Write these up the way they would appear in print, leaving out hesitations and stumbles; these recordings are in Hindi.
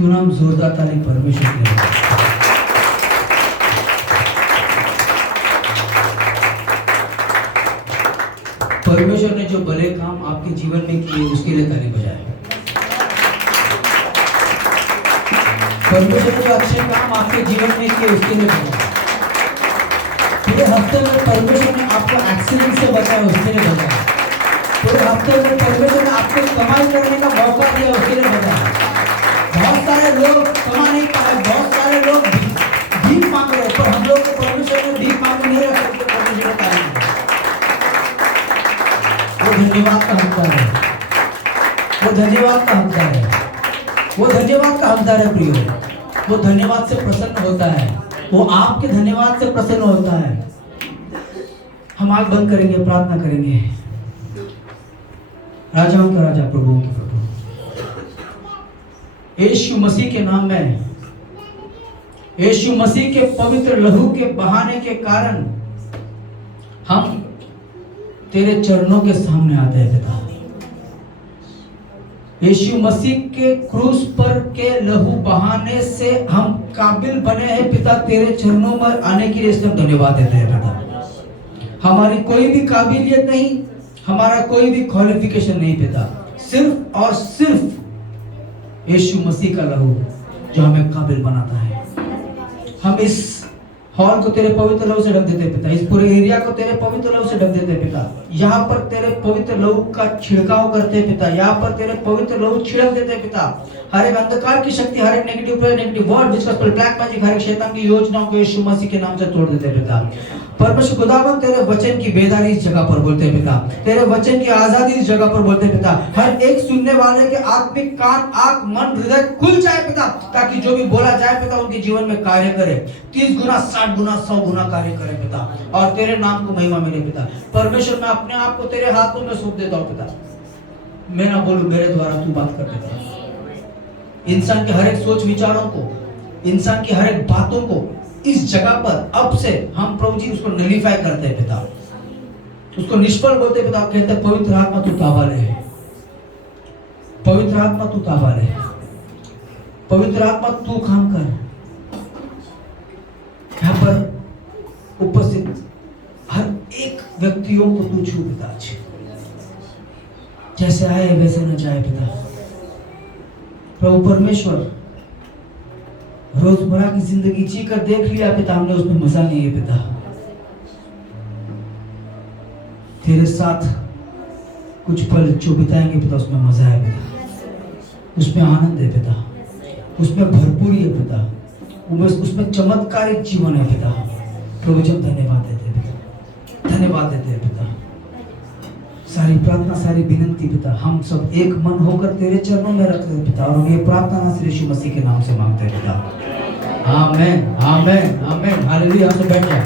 क्यों ना हम जोरदार ताली परमेश्वर के लिए बजाएं। परमेश्वर ने जो भले काम आपके जीवन में किए उसके लिए ताली बजाएं। परमेश्वर ने जो अच्छे काम आपके जीवन में किए उसके लिए बजाएं। पूरे हफ्ते में परमेश्वर ने आपको एक्सीडेंट से बचाया उसके लिए बजाएं। पूरे हफ्ते में परमेश्वर ने आपको कमाई करने का मौका दिया उसके लिए बजाएं। बहुत सारे लोग कमा नहीं पा रहे, बहुत सारे लोग भीख मांग रहे, पर हम लोग को परमेश्वर ने भीख मांग नहीं रखा। परमेश्वर का वो धन्यवाद का हकदार है, वो धन्यवाद का हकदार है, वो धन्यवाद का हकदार है प्रियो। वो धन्यवाद से प्रसन्न होता है, वो आपके धन्यवाद से प्रसन्न होता है। हम आंख बंद करेंगे, प्रार्थना करेंगे। राजाओं का राजा, प्रभुओं के प्रभु, यीशु मसीह के नाम में, यीशु मसीह के पवित्र लहू के बहाने के कारण हम तेरे चरणों के सामने आते हैं पिता। यीशु मसीह के क्रूस पर के लहू बहाने से हम काबिल बने हैं पिता तेरे चरणों में आने के लिए। इसलिए धन्यवाद देते हैं पिता। हमारी कोई भी काबिलियत नहीं, हमारा कोई भी क्वालिफिकेशन नहीं पिता, सिर्फ और सिर्फ यीशु मसीह का लहू जो हमें काबिल बनाता है। हम इस हॉल को तेरे पवित्र लहू से ढक देते पिता, इस पूरे एरिया को तेरे पवित्र लहू से ढक देते पिता। यहाँ पर तेरे पवित्र लहू का छिड़काव करते पिता, यहाँ पर तेरे पवित्र लहू छिड़क देते पिता। हर एक अंधकार की शक्ति, हर एक नेगेटिव प्रेयर, नेगेटिव वर्ड, जिसका ब्लैक मैजिक, हर एक शैतान की योजनाओं को यीशु मसीह के नाम से तोड़ देते पिता। परमेश्वर खुदावन तेरे वचन की बेदारी इस जगह पर बोलते हैं पिता, तेरे वचन की आजादी इस जगह पर बोलते हैं पिता। हर एक सुनने वाले के आत्मिक कान, आंख, मन, हृदय खुल जाए पिता, ताकि जो भी बोला जाए पिता उनके जीवन में कार्य करे, 30 गुना, 60 गुना, 100 गुना कार्य करे पिता, और तेरे नाम को महिमा मिले पिता। परमेश्वर मैं अपने आप को तेरे हाथों में सौंप देता हूँ पिता। मैं ना बोलूं, मेरे द्वारा तू बात कर पिता। इंसान के हर एक सोच विचारों को, इंसान की हर एक बातों को इस जगह पर अब से हम प्रभु जी उसको नलीफाई करते हैं पिता, उसको निष्फल बोलते पिता। कहते हैं पवित्र आत्मा तू ताबा ले, पवित्र आत्मा तू ताबा ले, पवित्र आत्मा तू काम कर। यहाँ पर उपस्थित हर एक व्यक्तियों को तू छू पिता, जैसे आए वैसे न जाए पिता। प्रभु परमेश्वर रोजमर्रा की जिंदगी जी कर देख लिया पिता, हमने उसमें मजा नहीं है पिता। तेरे साथ कुछ पल जो बिताएंगे पिता उसमें मजा है पिता, उसमें आनंद है पिता, उसमें भरपूरी है पिता, उसमें चमत्कारिक जीवन है पिता। प्रभु जी धन्यवाद देते हैं पिता, धन्यवाद देते हैं पिता। सारी प्रार्थना, सारी विनंती पिता हम सब एक मन होकर तेरे चरणों में रखते हैं पिता, और ये प्रार्थना श्री यीशु मसीह के नाम से मांगते हैं पिता। आमेन, आमेन, आमेन। हालेलुया। हम सब बैठ जाए।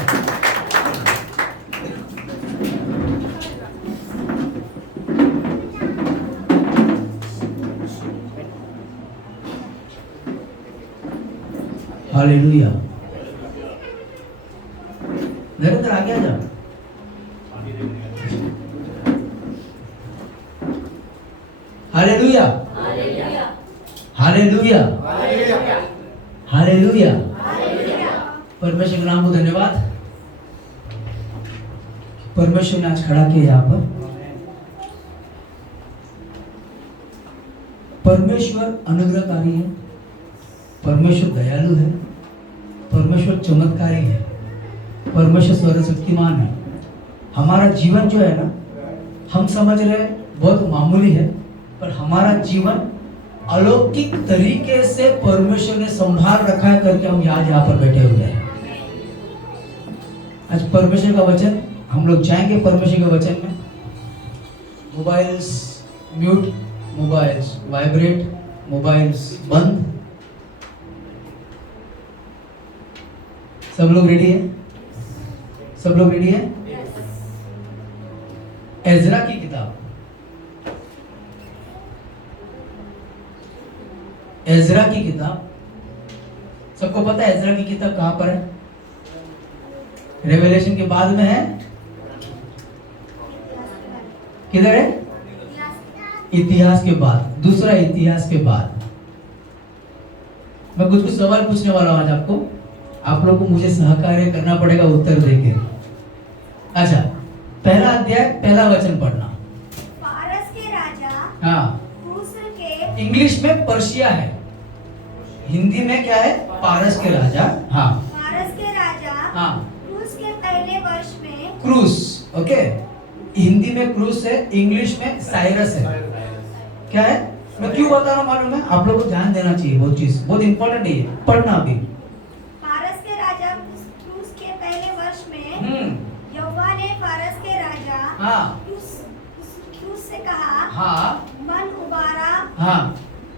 हालेलुया। नरेंद्र आगे आ जा। Hallelujah, hallelujah, hallelujah. परमेश्वर के नाम को धन्यवाद। परमेश्वर ने आज खड़ा किया यहाँ पर। परमेश्वर अनुग्रहकारी है, परमेश्वर दयालु है, परमेश्वर चमत्कारी है, परमेश्वर सर्वशक्तिमान है। हमारा जीवन जो है ना, हम समझ रहे बहुत मामूली है, पर हमारा जीवन अलौकिक तरीके से परमेश्वर ने संभाल रखा है करके हम यहाँ पर बैठे हुए हैं। आज परमेश्वर का वचन हम लोग जाएंगे। परमेश्वर के वचन में mobiles mute, mobiles vibrate, mobiles बंद। सब लोग रेडी है? सब लोग रेडी है? एजरा की किताब, एजरा की किताब, सबको पता है एजरा की किताब कहां पर है? रेवलेशन के बाद में है। किधर है? इतिहास के बाद, दूसरा इतिहास के बाद। मैं कुछ सवाल पूछने वाला हूँ आज आपको, आप लोग को मुझे सहकार्य करना पड़ेगा उत्तर देके। अच्छा, पहला अध्याय पहला वचन पढ़ना। फारस के राजा हाँ, रूसल के इंग्लिश में पर्शिया है, हिंदी में क्या है? पारस के राजा। हाँ फारस के राजा हाँ, रूस के पहले वर्ष में क्रूस। ओके, हिंदी में क्रूस है, इंग्लिश में साइरस है। क्या है? मैं क्यों बता रहा हूँ मालूम है? आप लोगों को ध्यान देना चाहिए, बहुत चीज बहुत इंपॉर्टेंट है, पढ़ना अभी। फारस के राजा रूस के पहले वर्ष में यहोवा ने फारस के राजा हाँ क्रूस से कहा, हाँ मन उबारा हाँ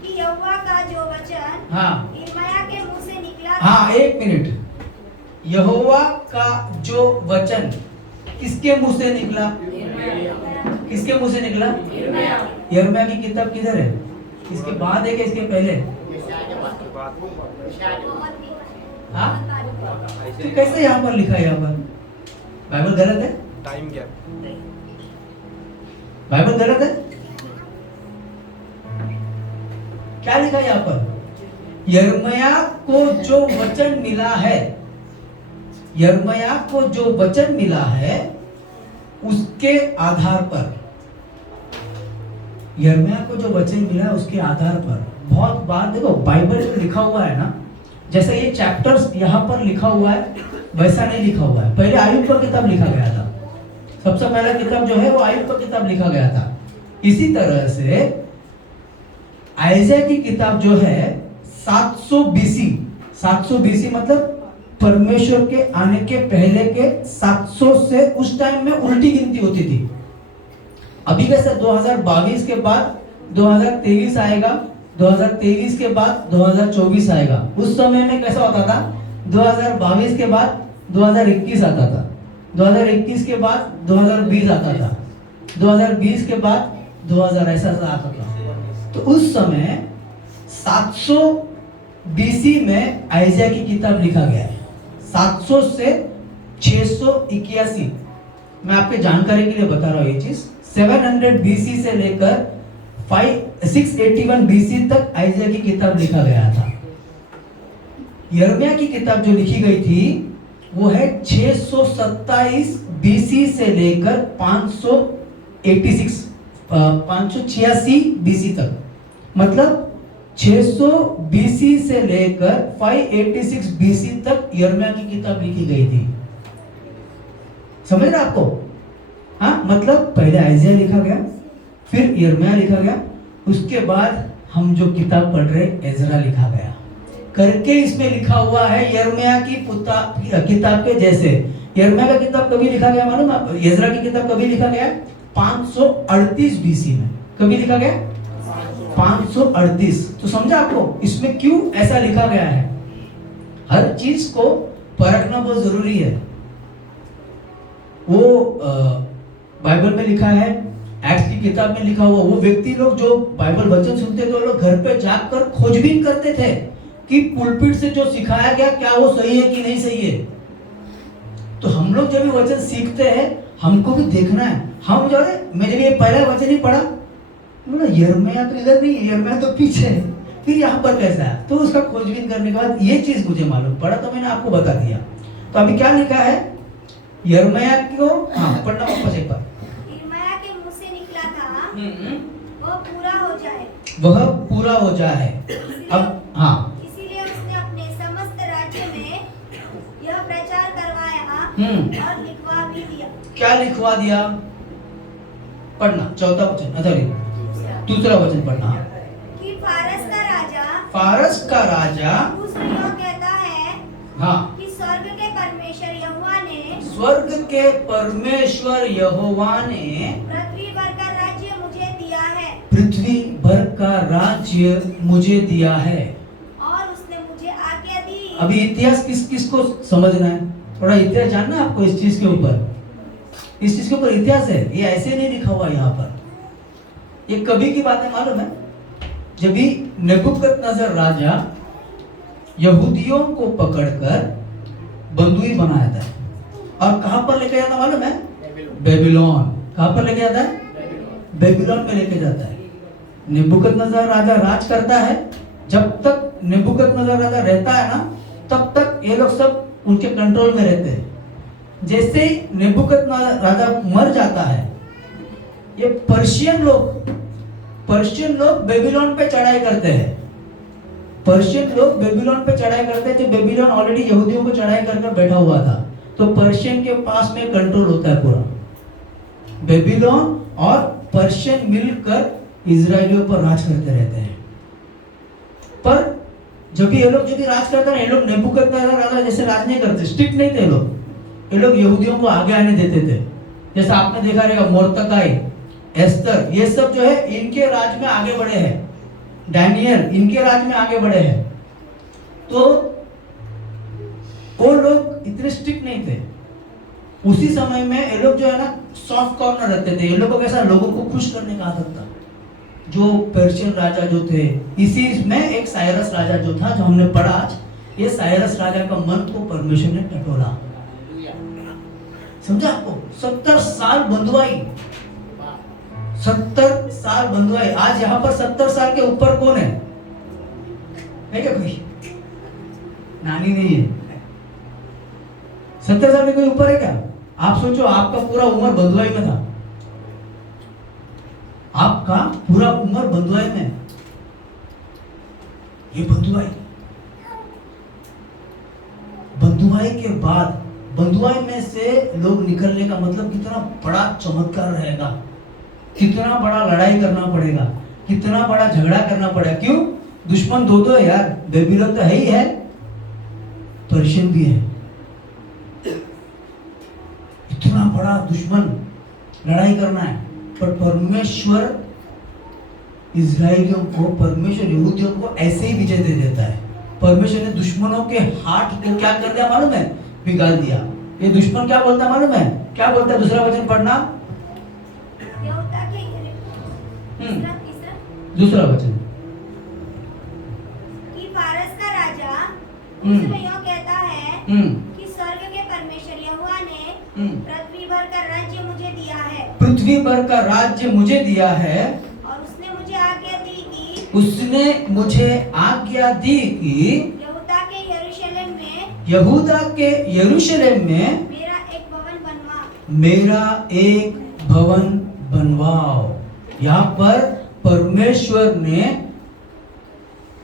कि यहोवा का जो वचन हाँ यिर्मयाह के मुंह से निकला हाँ, एक मिनट। यहोवा का जो वचन किसके मुंह से निकला? किसके मुंह से निकला? यिर्मयाह की किताब किधर है? इसके बाद है कि इसके पहले? हाँ, तो कैसे यहाँ पर लिखा है? यहाँ पर बाइबल गलत है? टाइम गैप, बाइबल गलत है? क्या लिखा है यहाँ पर? यिर्मयाह को जो वचन मिला है, यिर्मयाह को जो वचन मिला है उसके आधार पर, यिर्मयाह को जो वचन मिला है उसके आधार पर। बहुत बार देखो बाइबल में लिखा हुआ है ना, जैसे ये चैप्टर्स यहाँ पर लिखा हुआ है वैसा नहीं लिखा हुआ है। पहले आयुब का किताब लिखा गया था, सबसे पहला किताब जो है वो आयुब का किताब लिखा गया था। इसी तरह से आइज़ाया की किताब जो है 700 बीसी, 700 बीसी मतलब परमेश्वर के आने के पहले के 700 से उस टाइम में उल्टी गिनती होती थी। अभी कैसे 2022 के बाद 2023 आएगा, 2023 के बाद 2024 आएगा। उस समय में कैसा होता था? 2022 के बाद 2021 आता था, 2021 के बाद 2020 आता था, 2020 के बाद 2000 ऐसा आता था। तो उस समय 700 बीसी में आइज़ाया की किताब लिखा गया है। 700 से 681, मैं आपके जानकारी के लिए बता रहा हूँ ये चीज। 700 बीसी से लेकर 681 बीसी तक आइज़ाया की किताब लिखा गया था। यिर्मयाह की किताब जो लिखी गई थी वो है 627 बीसी से लेकर 586 बीसी तक, मतलब 600 बीसी से लेकर 586 बीसी तक यिर्मयाह की किताब लिखी गई थी। समझ रहे आपको? हाँ, मतलब पहले आइज़ाया लिखा गया, फिर यिर्मयाह लिखा गया, उसके बाद हम जो किताब पढ़ रहे एजरा लिखा गया करके इसमें लिखा हुआ है यिर्मयाह की किताब के जैसे। यिर्मयाह का किताब कभी लिखा गया मालूम आप? एजरा की किताब कभी लिखा गया? 538 बीसी में। कभी लिखा गया? 538। तो समझा आपको इसमें क्यों ऐसा लिखा गया है? हर चीज को परखना बहुत जरूरी है। वो बाइबल में लिखा है, एक्ट्स की किताब में लिखा हुआ, वो व्यक्ति लोग जो बाइबल वचन सुनते थे वो लोग घर पे जाकर खोजबीन करते थे कि पुलपिट से जो सिखाया गया क्या वो सही है कि नहीं सही है। तो हम लोग जब भी वचन सीखते हैं हमको भी देखना है। हम जो है, मैं जब ये पहला वचन ही पढ़ा, यिर्मयाह तो इधर नहीं है, यिर्मयाह तो पीछे है, फिर यहाँ पर कैसा है? तो उसका खोजबीन करने के बाद ये चीज मुझे मालूम पड़ा, तो मैंने आपको बता दिया। तो अभी क्या लिखा है यिर्मयाह को? हाँ, पढ़ना वापस एक बार। यिर्मयाह के मुंह से निकला था, वह पूरा हो जाए, वह पूरा हो जाए। अब हाँ, इसीलिए उसने अपने समस्त राज्य में यह प्रचार करवाया और लिखवा भी दिया। क्या लिखवा दिया? पढ़ना चौथा वचन, सॉरी दूसरा वचन पढ़ना। कि फारस का राजा, फारस का राजा दूसरा यह कहता है हाँ, कि स्वर्ग के परमेश्वर यहोवा ने, स्वर्ग के परमेश्वर यहोवा ने पृथ्वी भर का राज्य मुझे दिया है, पृथ्वी भर का राज्य मुझे दिया है। और उसने मुझे आज्ञा दी। अभी इतिहास किसको समझना है? थोड़ा इतिहास जानना है आपको इस चीज के ऊपर। इस चीज के ऊपर इतिहास है, ये ऐसे नहीं लिखा हुआ यहाँ पर। ये कभी की बात है मालूम है? जब भी नेबुकदनेस्सर राजा यहूदियों को पकड़कर बंदूई बनाया था, और कहां पर लेके जाता मालूम है? बेबीलोन। कहां पर लेके जाता है? बेबीलोन में लेके जाता है। नेबुकदनेस्सर राजा राज करता है, जब तक नेबुकदनेस्सर राजा रहता है ना, तब तक ये लोग सब उनके कंट्रोल में रहते हैं। जैसे ही नेबुकदनेस्सर राजा मर जाता है, ये पर्शियन लोग बेबीलोन पे चढ़ाई करते हैं। पर्शियन लोग बेबीलोन पे चढ़ाई करते हैं, जो बेबीलोन ऑलरेडी यहूदियों को चढ़ाई कर बैठा हुआ था। तो पर्शियन के पास में कंट्रोल होता है पूरा। बेबीलोन और पर्शियन मिलकर इजराइलियों पर राज करते रहते हैं। पर जब भी ये लोग राज करते हैं, ये लोग नेबुकदनेस्सर राजा जैसे राज नहीं करते, स्ट्रिक्ट नहीं थे ये लोग यहूदियों को आगे आने देते थे। जैसे आपने देखा रहेगा मोर्दकाई, एस्तर, ये सब जो है इनके राज में आगे बढ़े हैं। डैनियल इनके राज में आगे बढ़े हैं। तो वो लोग इतने स्ट्रिक्ट नहीं थे। उसी समय में ये लोग जो है ना सॉफ्ट कॉर्नर रखते थे। ये लोगों को कैसा लोगों को खुश करने का आदत था। जो पर्शियन राजा जो थे, इसी में एक साइरस राजा जो था, जो हमने पढ़ा आज, ये साइरस राजा का मन को परमेश्वर ने टटोला। समझा आपको? 70 साल बंधुआई, 70 साल बंधुआई। आज यहाँ पर 70 साल के ऊपर कौन है क्या कोई? नानी नहीं है। 70 साल के कोई ऊपर है क्या? आप सोचो, आपका पूरा उम्र बंधुआई में था। आपका पूरा उम्र बंधुआई में। ये बंधुआई के बाद, बंधुआई में से लोग निकलने का मतलब कितना बड़ा चमत्कार रहेगा, कितना बड़ा लड़ाई करना पड़ेगा, कितना बड़ा झगड़ा करना पड़ेगा। क्यों? दुश्मन दो है यार। बेबीलोन तो है ही है, पर्शियन भी है। इतना बड़ा दुश्मन, लड़ाई करना है। पर परमेश्वर इजराइलियों को, परमेश्वर यहूदियों को ऐसे ही विजय दे देता है। परमेश्वर ने दुश्मनों के हाथ को क्या कर दिया मालूम है? पिघाल दिया। ये दुश्मन क्या बोलता है मालूम है? क्या बोलता है? दूसरा वचन पढ़ना, दूसरा वचन कि फारस का राजा उसमें यूं कहता है कि स्वर्ग के परमेश्वर यहोवा ने पृथ्वी भर का राज्य मुझे दिया है, पृथ्वी भर का राज्य मुझे दिया है, और उसने मुझे आज्ञा दी कि यहूदा के यरूशलेम में मेरा एक भवन बनवाओ। यहाँ पर परमेश्वर ने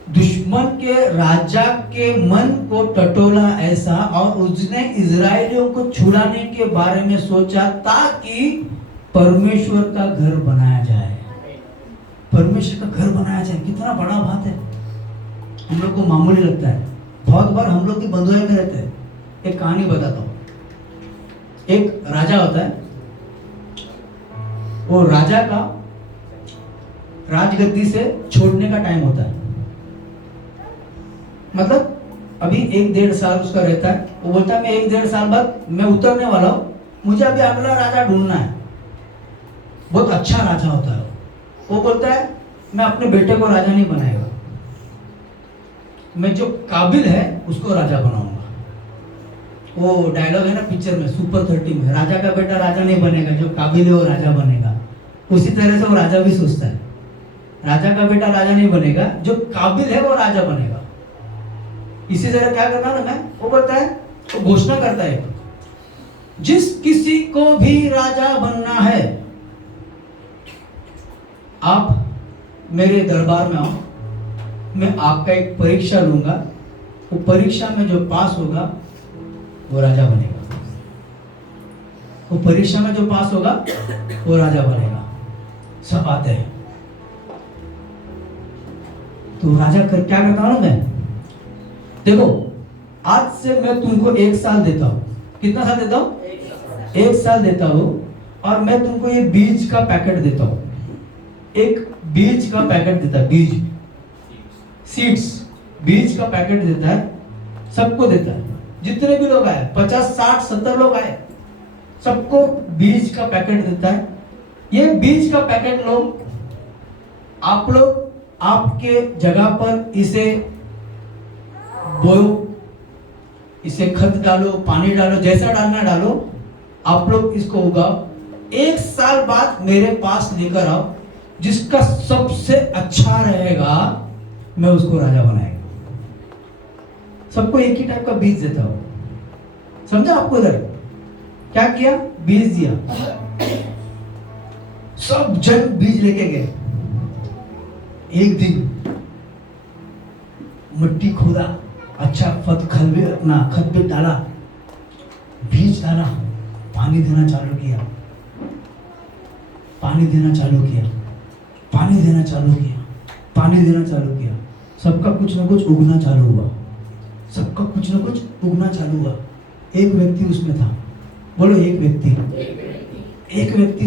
दुश्मन के राजा के मन को टटोला ऐसा, और उसने इजराइलियों को छुड़ाने के बारे में सोचा ताकि परमेश्वर का घर बनाया जाए। परमेश्वर का घर बनाया जाए, कितना बड़ा बात है। हम लोग को मामूली लगता है। बहुत बार हम लोग की बंधुआई में रहते हैं। एक कहानी बताता हूँ। एक राजा होता है, वो राजा का राजगद्दी से छोड़ने का टाइम होता है। मतलब अभी 1-1.5 साल उसका रहता है। वो बोलता है मैं 1-1.5 साल बाद मैं उतरने वाला हूँ, मुझे अभी अगला राजा ढूंढना है। बहुत अच्छा राजा होता है। वो बोलता है मैं अपने बेटे को राजा नहीं बनाएगा, मैं जो काबिल है उसको राजा बनाऊंगा। वो डायलॉग है ना पिक्चर में, सुपर 30 में, राजा का बेटा राजा नहीं बनेगा, जो काबिल है वो राजा बनेगा। उसी तरह से वो राजा भी सोचता है, राजा का बेटा राजा नहीं बनेगा, जो काबिल है वो राजा बनेगा। इसी तरह क्या करना ना, मैं वो बोलता है, वो घोषणा करता है, जिस किसी को भी राजा बनना है आप मेरे दरबार में आओ, मैं आपका एक परीक्षा लूंगा, वो परीक्षा में जो पास होगा वो राजा बनेगा। वो परीक्षा में जो पास होगा वो राजा बनेगा। सब आते हैं। तो राजा क्या करता हूं मैं, देखो आज से मैं तुमको 1 साल देता हूं। कितना साल देता हूं? 1 साल देता हूं। और मैं तुमको ये बीज का पैकेट देता हूं। एक बीज का पैकेट देता है, बीज, सीड्स, बीज का पैकेट देता है, सबको देता है। जितने भी लोग आए, 50, 60, 70 लोग आए, सबको बीज का पैकेट देता है। ये बीज का पैकेट लो, आप लोग आपके जगह पर इसे बोयो, इसे खत डालो, पानी डालो, जैसा डालना डालो, आप लोग इसको उगाओ। 1 साल बाद मेरे पास लेकर आओ, जिसका सबसे अच्छा रहेगा मैं उसको राजा बनाएगा। सबको एक ही टाइप का बीज देता हूँ, समझा आपको? इधर क्या किया, बीज दिया, सब जन बीज लेके गए। एक दिन मिट्टी खोदा, अच्छा खत भी डाला, बीज डाला, पानी देना चालू किया, पानी देना चालू किया, पानी देना चालू किया, पानी देना चालू किया। सबका कुछ ना कुछ उगना चालू हुआ, सबका कुछ ना कुछ उगना चालू हुआ। एक व्यक्ति उसमें था, बोलो एक व्यक्ति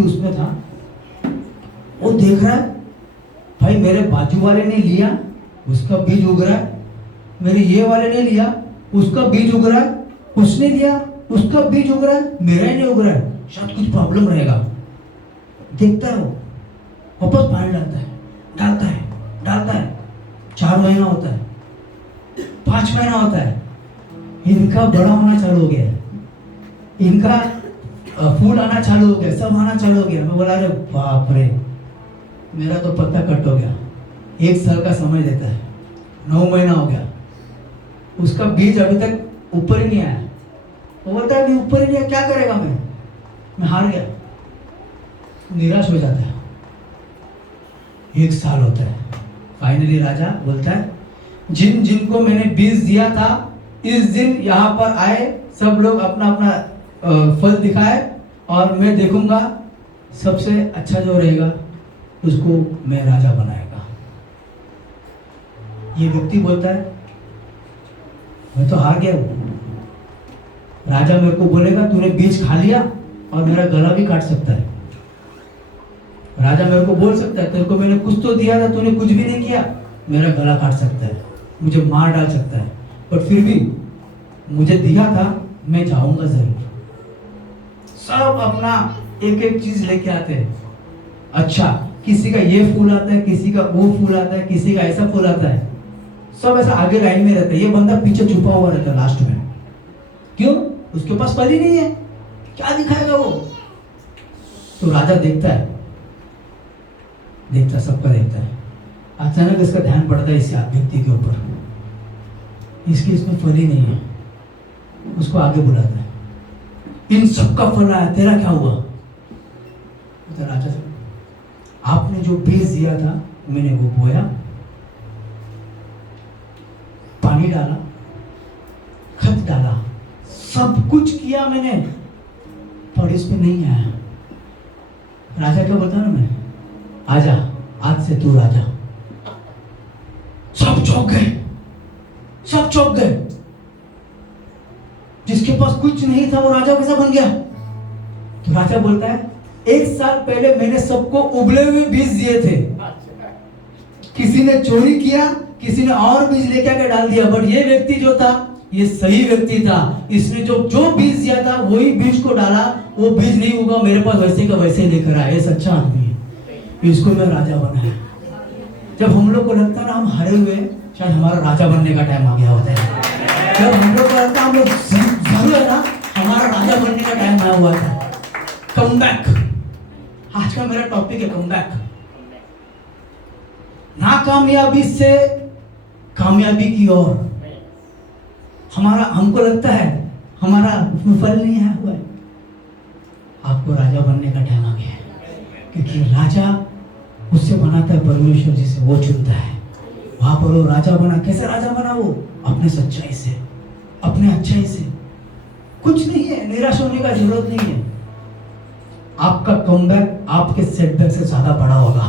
उसमें था। वो देख रहा है, भाई मेरे बाजू वाले ने लिया, उसका बीज उग रहा है, मेरे ये वाले ने लिया, उसका बीज उग रहा है, उसने लिया, उसका बीज उग रहा है, मेरा ही नहीं उग रहा है, शायद कुछ प्रॉब्लम रहेगा। देखता है वो, वापस पानी डालता है। 4 महीना होता है, 5 महीना होता है, इनका बड़ा होना चालू हो गया, इनका फूल आना चालू हो गया, सब आना चालू हो गया। मैं बोला अरे बाप रे, मेरा तो पत्ता कट हो गया। 1 साल का समय देता है, 9 महीना हो गया, उसका बीज अभी तक ऊपर ही नहीं आया। वो बोलता है ऊपर ही नहीं आया, क्या करेगा मैं हार गया, निराश हो जाता है। 1 साल होता है, फाइनली राजा बोलता है जिनको मैंने बीज दिया था, इस दिन यहाँ पर आए, सब लोग अपना अपना फल दिखाए, और मैं देखूंगा सबसे अच्छा जो रहेगा उसको मैं राजा बनाएगा। ये व्यक्ति बोलता है मैं तो हार गया हूं, राजा मेरे को बोलेगा तूने बीज खा लिया और मेरा गला भी काट सकता है। राजा मेरे को बोल सकता है तेरे को मैंने कुछ तो दिया था, तूने कुछ भी नहीं किया, मेरा गला काट सकता है, मुझे मार डाल सकता है, पर फिर भी मुझे दिया था, मैं जाऊंगा जरूर। सब अपना एक एक चीज लेके आते हैं। अच्छा, किसी का ये फूल आता है, किसी का वो फूल आता है, किसी का ऐसा फूल आता है, सब ऐसा आगे लाइन में रहता है। ये बंदा पीछे छुपा हुआ रहता है लास्ट में। क्यों? उसके पास फल ही नहीं है, क्या दिखाएगा वो? तो राजा देखता है, सबका देखता है। अचानक इसका ध्यान पड़ता है इस व्यक्ति के ऊपर, इसमें फल ही नहीं है। उसको आगे बुलाता है, इन सबका फल आया, तेरा क्या हुआ? तो राजा से, आपने जो बीज दिया था मैंने वो बोया, पानी डाला, खत डाला, सब कुछ किया मैंने, पर इसमें नहीं आया। राजा क्या बोलता ना, मैं आजा, आज से तू राजा। सब चौंक गए। जिसके पास कुछ नहीं था वो राजा कैसा बन गया? तो राजा बोलता है 1 साल पहले मैंने सबको उबले हुए बीज दिए थे, किसी ने चोरी किया, किसी ने और बीज लेके आके डाल दिया, बट ये व्यक्ति जो था ये सही व्यक्ति था, इसने जो बीज दिया था वही बीज को डाला, वो बीज नहीं उगा, मेरे पास वैसे का वैसे लेकर आया, ये सच्चा आदमी है, इसको मैं राजा बनाया। जब हम लोग को लगता है ना हम हारे हुए, शायद हमारा राजा बनने का टाइम आ गया होता है। जब हम लोग को लगता है हम लोग जरूर है ना, हमारा राजा बनने का टाइम आया हुआ था। कम बैक, आज का मेरा टॉपिक है कम बैक। नाकामयाबी से कामयाबी की ओर। हमको लगता है हमारा उसमें फल नहीं आया हुआ है, आपको राजा बनने का टाइम आ गया है, क्योंकि राजा उससे बनाता है परमेश्वर जिसे वो चुनता है। वहां पर वो राजा बना। कैसे राजा बना? वो अपने सच्चाई से, अपने अच्छाई से। कुछ नहीं है, निराश होने का जरूरत नहीं है। आपका कमबैक आपके सेटबैक से ज्यादा बड़ा होगा।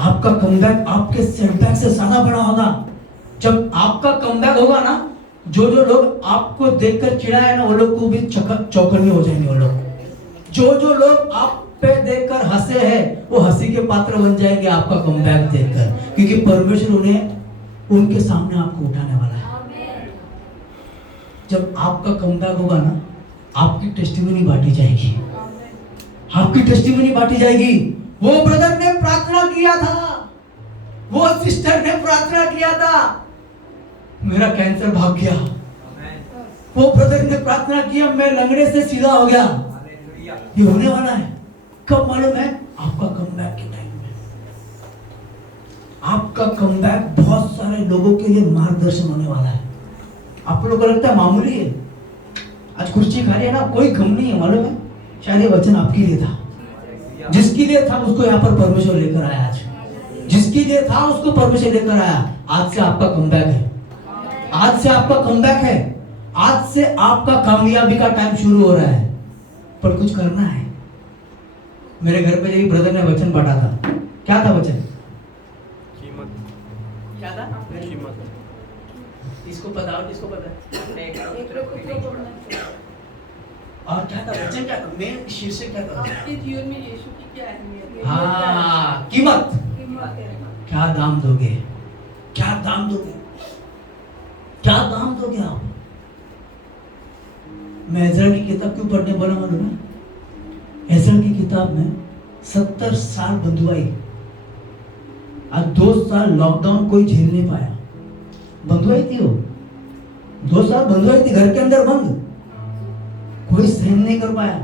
आपका कमबैक आपके सेटबैक से ज्यादा बड़ा होगा। जब आपका कमबैक होगा ना, जो लोग आपको देखकर चिढ़ाए ना, वो लोग को भी चौकन्ने हो जाएंगे। वो लोग जो लोग आप पे देखकर हंसे हैं, वो हंसी के पात्र बन जाएंगे आपका कमबैक देखकर, क्योंकि परमेश्वर उन्हें उनके सामने आपको उठाने वाला है। जब आपका कमबैक होगा ना, आपकी टेस्टिमनी बांटी जाएगी, आपकी टेस्टिमनी बांटी जाएगी। वो ब्रदर ने प्रार्थना किया था, वो सिस्टर ने प्रार्थना किया था, मेरा कैंसर भाग गया। वो ब्रदर ने प्रार्थना किया, मैं लंगड़े से सीधा हो गया। ये होने वाला है। कब मालूम है? आपका कमबैक के टाइम में। आपका कमबैक बहुत सारे लोगों के लिए मार्गदर्शन होने वाला है। आप लोगों को लगता है मामूली है, आज कुर्सी खा रही है ना, कोई गम नहीं है, मालूम है? शायद ये वचन आपके लिए था, जिसके लिए था उसको यहाँ पर परमेश्वर लेकर आया। आज जिसके लिए था उसको परमेश्वर लेकर आया। आज से आपका कमबैक है, आज से आपका कमबैक है, आज से आपका कामयाबी का टाइम शुरू हो रहा है। पर कुछ करना है। मेरे घर पे एक ब्रदर ने वचन बांटा था। क्या था वचन? क्या था? इसको पता हो, किसको पता है? और क्या था वचन? क्या था मेन शीर्षक? क्या था आपके जीवन में यीशु की क्या अहमियत है? हाँ, कीमत। क्या दाम दोगे? क्या दाम दोगे? क्या दाम दोगे आप? मैं इज़राइल की किताब क्यों पढ़ने बोला मालूम है? इज़राइल की किताब में 70 साल बंधुआई, आज 2 साल लॉकडाउन कोई झेल नहीं पाया। बंधुआई थी वो, 2 साल बंधुआई थी, घर के अंदर बंद, कोई सहन नहीं कर पाया।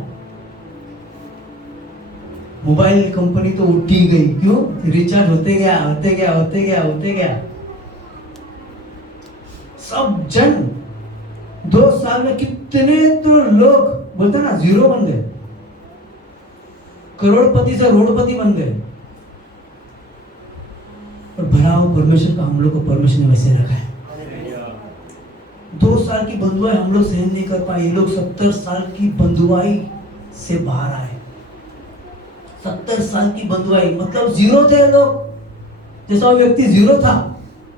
मोबाइल कंपनी तो उठ ही गई, क्यों? रिचार्ज होते गया, होते गया, होते गया, होते गया। सब जन 2 साल में कितने तो लोग बोलते ना जीरो बन गए, करोड़पति से रोडपति बन गए। और भरा हो परमेश्वर का, हम लोग को परमेश्वर ने वैसे रखा है। 2 साल की बंधुआई हम लोग सहन नहीं कर पाए, ये लोग 70 साल की बंधुआई से बाहर आए। 70 साल की बंधुआई मतलब जीरो थे लोग। जैसा वो व्यक्ति जीरो था,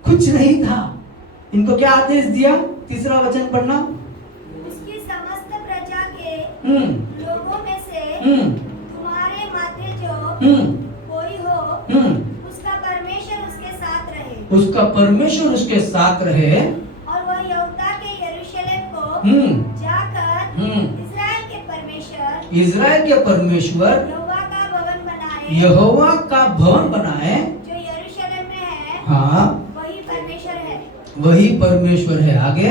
कुछ नहीं था, इनको क्या आदेश दिया? तीसरा वचन पढ़ना। उसकी समस्त प्रजा के लोगों में से तुम्हारे माथे जो कोई हो, उसका परमेश्वर उसके साथ रहे। उसका परमेश्वर उसके साथ रहे। और वह यहूदा के यरूशलेम को जाकर इज़राइल के परमेश्वर यहोवा का भवन बनाए, जो यरूशलेम में है। हाँ, वही परमेश्वर है। वही परमेश्वर है। आगे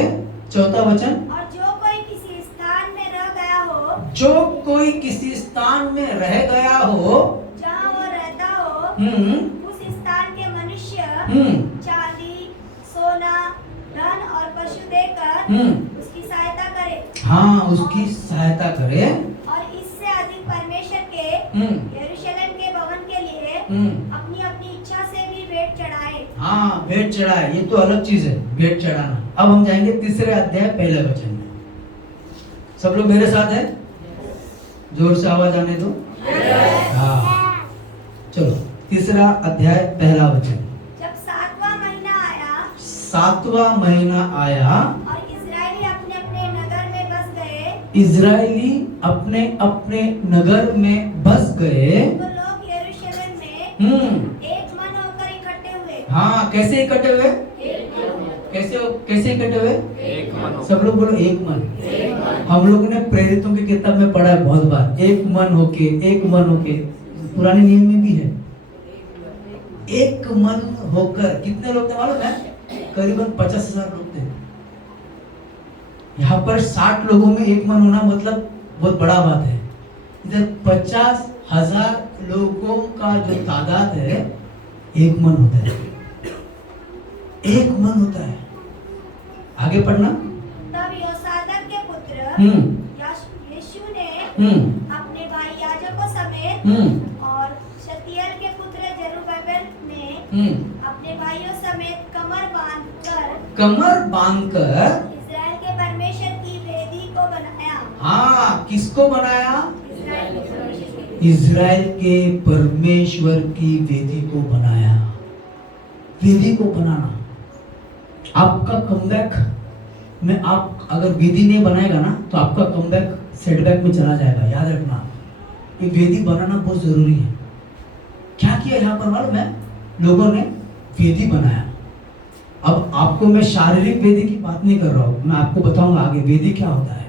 चौथा वचन। और जो कोई किसी स्थान में रह गया हो, जो कोई किसी स्थान में रह गया हो, जहाँ वो रहता हो, उस स्थान के मनुष्य चांदी, सोना, धन और पशु देकर उसकी सहायता करे। हाँ, उसकी सहायता करे। और इससे अधिक परमेश्वर के यरूशलेम के भवन के लिए अपनी अपनी इच्छा से भी भेंट चढ़ाए। हाँ, भेंट चढ़ाए, ये तो अलग चीज है, भेंट चढ़ाना। अब हम जाएंगे तीसरे अध्याय पहले वचन में। सब लोग मेरे साथ हैं? जोर से आवाज आने दो। हाँ, चलो तीसरा अध्याय पहला वचन। जब 7वां महीना आया, 7वां महीना आया, और इजरायली अपने अपने नगर में बस गए, इजरायली अपने अपने नगर में बस गए, तो लोग यरूशलेम में एक मन होकर इकट्ठे हुए। हाँ, कैसे इकट्ठे हुए? कैसे इकट्ठे हुए? एक मन। सब लोग बोलो एक मन। हम लोगों ने प्रेरितों की किताब में पढ़ा है बहुत बार, एक मन होके, पुराने नियम में भी है। एक मन होकर कितने लोग थे मालूम है? करीबन 50,000 लोग थे। यहाँ पर 60 लोगों में एक मन होना मतलब बहुत बड़ा बात है। इधर 50,000 लोगों का जो तादाद है, एक मन होता है, एक मन होता है। आगे पढ़ना। तब योसादाक के पुत्र यीशु ने अपने भाई याजकों समेत और शतियल के पुत्र जरुब्बाबेल ने अपने भाइयों समेत कमर बांधकर इजराइल के परमेश्वर की वेदी को बनाया। हाँ, किसको बनाया? इजराइल के परमेश्वर की। इजराइल के परमेश्वर की वेदी को बनाया। वेदी को बनाना, आपका कमबैक में आप अगर वेदी नहीं बनाएगा ना, तो आपका कमबैक सेटबैक में चला जाएगा। याद रखना, ये वेदी बनाना बहुत जरूरी है। क्या किया यहाँ पर मालूम है? लोगों ने वेदी बनाया। अब आपको मैं शारीरिक वेदी की बात नहीं कर रहा हूँ, मैं आपको बताऊंगा आगे वेदी क्या होता है।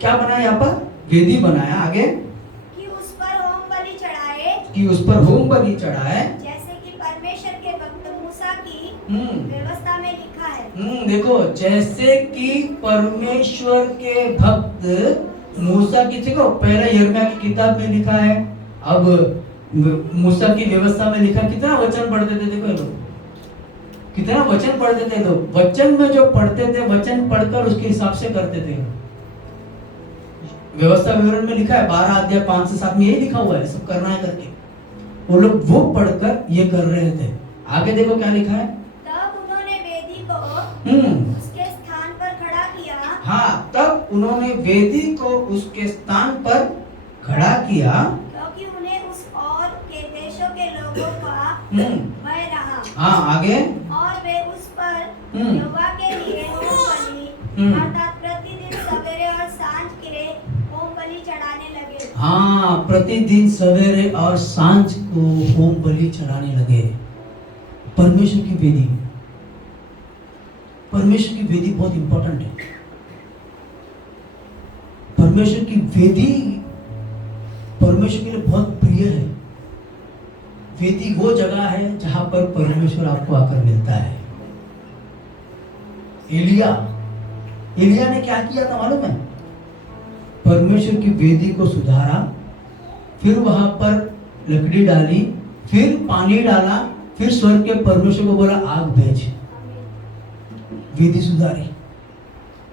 क्या बनाया यहाँ पर? वेदी बनाया। आगे कि उस पर होम बलि चढ़ाए, जैसे कि परमेश्वर के भक्त मूसा की व्यवस्था में लिखा है। देखो, जैसे कि परमेश्वर के भक्त मूसा की, देखो पहले यिर्मयाह की किताब में लिखा है। अब मूसा की व्यवस्था में लिखा, कितना वचन पढ़ते थे देखो ये लोग, कितना वचन पढ़ते थे लोग। वचन में जो पढ़ते थे, वचन पढ़कर उसके हिसाब से करते थे। व्यवस्था विवरण में लिखा है 12 अध्याय 5 से 7 में यही लिखा हुआ है, सब करना है करके। वो लोग वो पढ़कर ये कर रहे थे। आगे देखो क्या लिखा है। तब उन्होंने वेदी को उसके स्थान पर खड़ा किया। हाँ, तब उन्होंने वेदी को उसके स्थान पर खड़ा किया, क्योंकि उन्हें उस और के देशों के लोगों का भय रहा। हाँ आगे। और वे उस पर यहोवा के लिए होम बलि अर्थात प्रतिदिन सवेरे और सांझ के होम बलि चढ़ाने लगे। हाँ, प्रतिदिन सवेरे और सांझ को होम बलि चढ़ाने लगे। परमेश्वर की वेदी, परमेश्वर की वेदी बहुत इंपॉर्टेंट है। परमेश्वर की वेदी परमेश्वर के लिए बहुत प्रिय है। वेदी वो जगह है जहां पर परमेश्वर आपको आकर मिलता है। एलिया ने क्या किया था मालूम है? परमेश्वर की वेदी को सुधारा, फिर वहां पर लकड़ी डाली, फिर पानी डाला, फिर स्वर्ग के परमेश्वर को बोला आग भेज, वेदी सुधारी।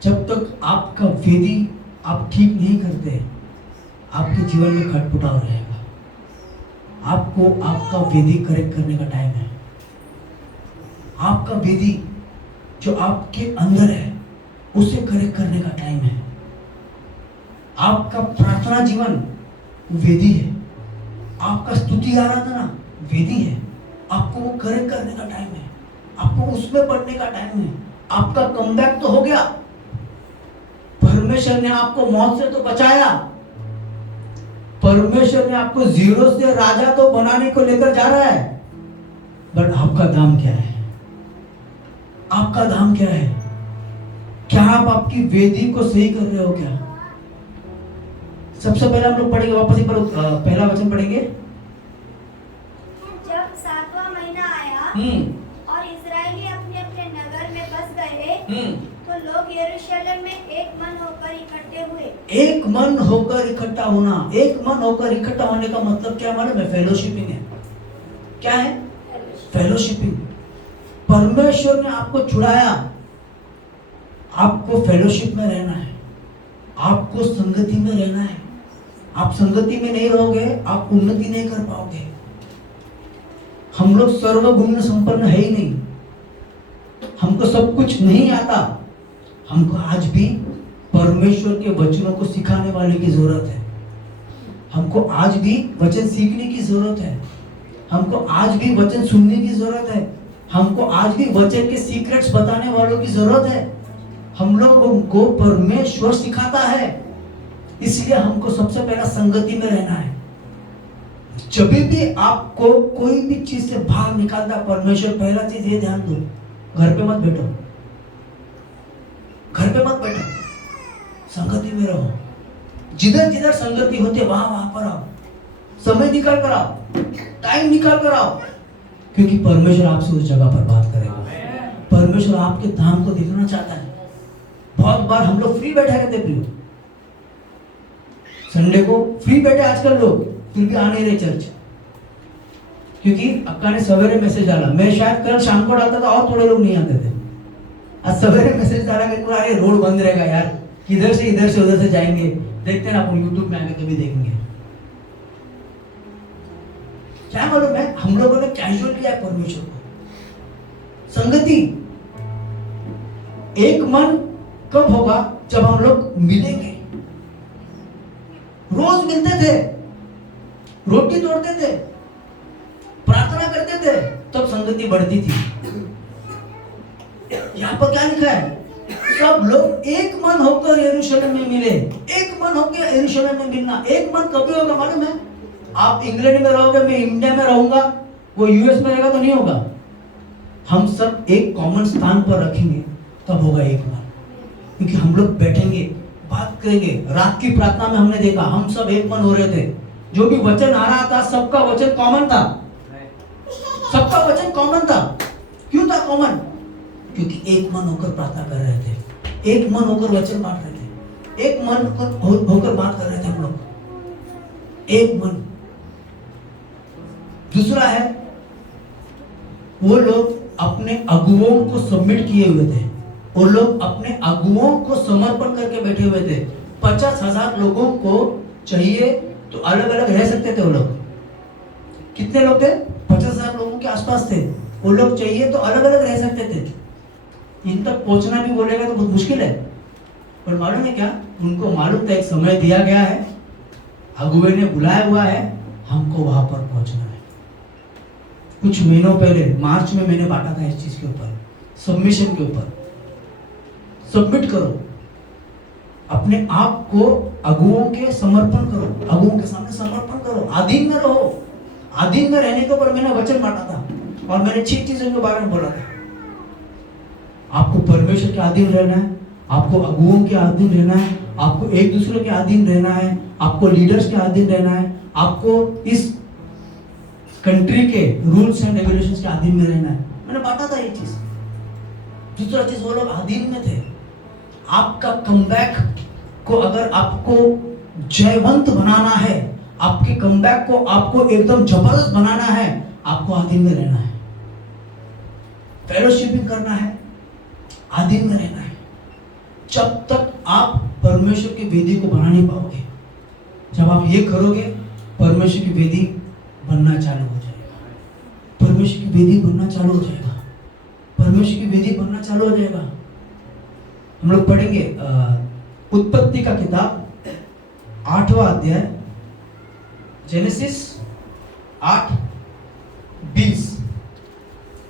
जब तक आपका वेदी आप ठीक नहीं करते, आपके जीवन में खटपटाव रहेगा। आपको आपका वेदी करेक्ट करने का टाइम है। आपका वेदी जो आपके अंदर है उसे करेक्ट करने का टाइम है। आपका प्रार्थना जीवन वेदी है, आपका स्तुति आराधना वेदी है। आपको वो करेक्ट करने का टाइम है, आपको उसमें पढ़ने का टाइम है। आपका कमबैक तो हो गया, परमेश्वर ने आपको मौत से तो बचाया, परमेश्वर ने आपको जीरो से राजा तो बनाने को लेकर जा रहा है, बट आपका दाम क्या है? आपका दाम क्या है? क्या आप आपकी वेदी को सही कर रहे हो क्या? सबसे पहले हम लोग पढ़ेंगे, वापस एक बार पहला वचन पढ़ेंगे। जब 7वां महीना आया और इस्राएली अपने अपने नगर में बस गए, तो लोग यरूशलेम में एक मन होकर इकट्ठे हुए। एक मन होकर इकट्ठा होना, एक मन होकर इकट्ठा होने का मतलब क्या मालूम है? फेलोशिपिंग है। क्या है? फेलोशिपिंग। परमेश्वर ने आपको छुड़ाया, आपको फेलोशिप में रहना है, आपको संगति में रहना है। आप संगति में नहीं रहोगे, आप उन्नति नहीं कर पाओगे। हम लोग सर्वगुण संपन्न है ही नहीं, हमको सब कुछ नहीं आता। हमको आज भी परमेश्वर के वचनों को सिखाने वाले की जरूरत है। हमको आज भी वचन सीखने की जरूरत है। हमको आज भी वचन सुनने की जरूरत है। हमको आज भी वचन के सीक्रेट्स बताने वालों की जरूरत है। हम लोगों को परमेश्वर सिखाता है, इसलिए हमको सबसे पहला संगति में रहना है। जब भी आपको कोई भी चीज से बाहर निकालता परमेश्वर, पहला चीज ये ध्यान दो, घर पे मत बैठो, घर पे मत बैठो, संगति में रहो। जिधर जिधर संगति होते वहां पर आओ, समय निकाल कर आओ, टाइम निकाल कर आओ, क्योंकि परमेश्वर आपसे उस जगह पर बात करेगा। परमेश्वर आपके धाम को देखना चाहता है। बहुत बार हम लोग फ्री बैठे रहते प्रियो, संडे को फ्री बैठे आजकल लोग, फिर भी आ नहीं रहे चर्च, क्योंकि अक्का ने सवेरे मैसेज डाला। मैं शायद कल शाम को डालता था और थोड़े लोग नहीं आते थे। आज सवेरे मैसेज डाला कि अरे रोड बंद रहेगा यार, किधर से इधर से उधर से जाएंगे, देखते हैं ना अपन यूट्यूब में आके कभी देखेंगे। क्या मालूम है, हम लोगों ने कैजुअल लिया है परमेश्वर को। संगति एक मन कब होगा? जब हम लोग मिलेंगे। रोज मिलते थे, रोटी तोड़ते थे, प्रार्थना करते थे, तब संगति बढ़ती थी। यहाँ पर क्या लिखा है? सब लोग एक मन होकर यरूशलेम में मिले। एक मन होकर यरूशलेम में मिलना। एक मन कभी होगा मालूम है? आप इंग्लैंड में रहोगे, मैं इंडिया में रहूंगा, वो यूएस में रहेगा तो नहीं होगा। हम सब एक कॉमन स्थान पर रखेंगे तब होगा एक मन, क्योंकि हम लोग बैठेंगे, बात करेंगे। रात की प्रार्थना में हमने देखा हम सब एक मन हो रहे थे। जो भी वचन आ रहा था सबका वचन कॉमन था, सबका वचन कॉमन था। क्यों था कॉमन? क्योंकि एक मन होकर प्रार्थना कर रहे थे, एक मन होकर वचन बांट रहे थे, एक मन होकर बात कर रहे थे हम लोग। एक मन। दूसरा है वो लोग अपने अगुओं को सबमिट किए हुए थे, वो लोग अपने अगुओं को समर्पण करके बैठे हुए थे। 50,000 लोगों को चाहिए तो अलग अलग रह सकते थे वो लोग। कितने लोग थे? 50,000 लोगों के आसपास थे। वो लोग चाहिए तो अलग अलग रह सकते थे। इन तक पहुंचना भी बोलेगा तो बहुत मुश्किल है। पर मालूम है क्या, उनको मालूम था एक समय दिया गया है, अगुवे ने बुलाया हुआ है, हमको वहां पर पहुंचना है। कुछ महीनों पहले मार्च में मैंने बांटा था इस चीज के ऊपर, सबमिशन के ऊपर। सबमिट करो, अपने आप को अगुओं के समर्पण करो, अगुओं के सामने समर्पण करो, अधीन में रहो। अधीन में रहने के ऊपर मैंने वचन बांटा था और मैंने 6 चीजों के बारे में बोला था। आपको परमेश्वर के अधीन रहना है, आपको अगुओं के अधीन रहना है, आपको एक दूसरे के अधीन रहना है, आपको लीडर्स के अधीन रहना है, आपको इस कंट्री के रूल्स एंड रेगुलेशंस के अधीन में रहना है। मैंने बांटा था ये चीज। दूसरा चीज, वो लोग अधीन में थे। आपका कमबैक को अगर आपको जयवंत बनाना है, आपके कमबैक को आपको एकदम जबरदस्त बनाना है, आपको अधीन में रहना है, फेलोशिपिंग करना है, अधीन में रहना है। जब तक आप परमेश्वर की वेदी को बना नहीं पाओगे, जब आप ये करोगे परमेश्वर की वेदी बनना चालू हो जाएगा, परमेश्वर की वेदी बनना चालू हो जाएगा, परमेश्वर की वेदी बनना चालू हो जाएगा। हम लोग पढ़ेंगे उत्पत्ति का किताब 8वां अध्याय, जेनेसिस 8:20।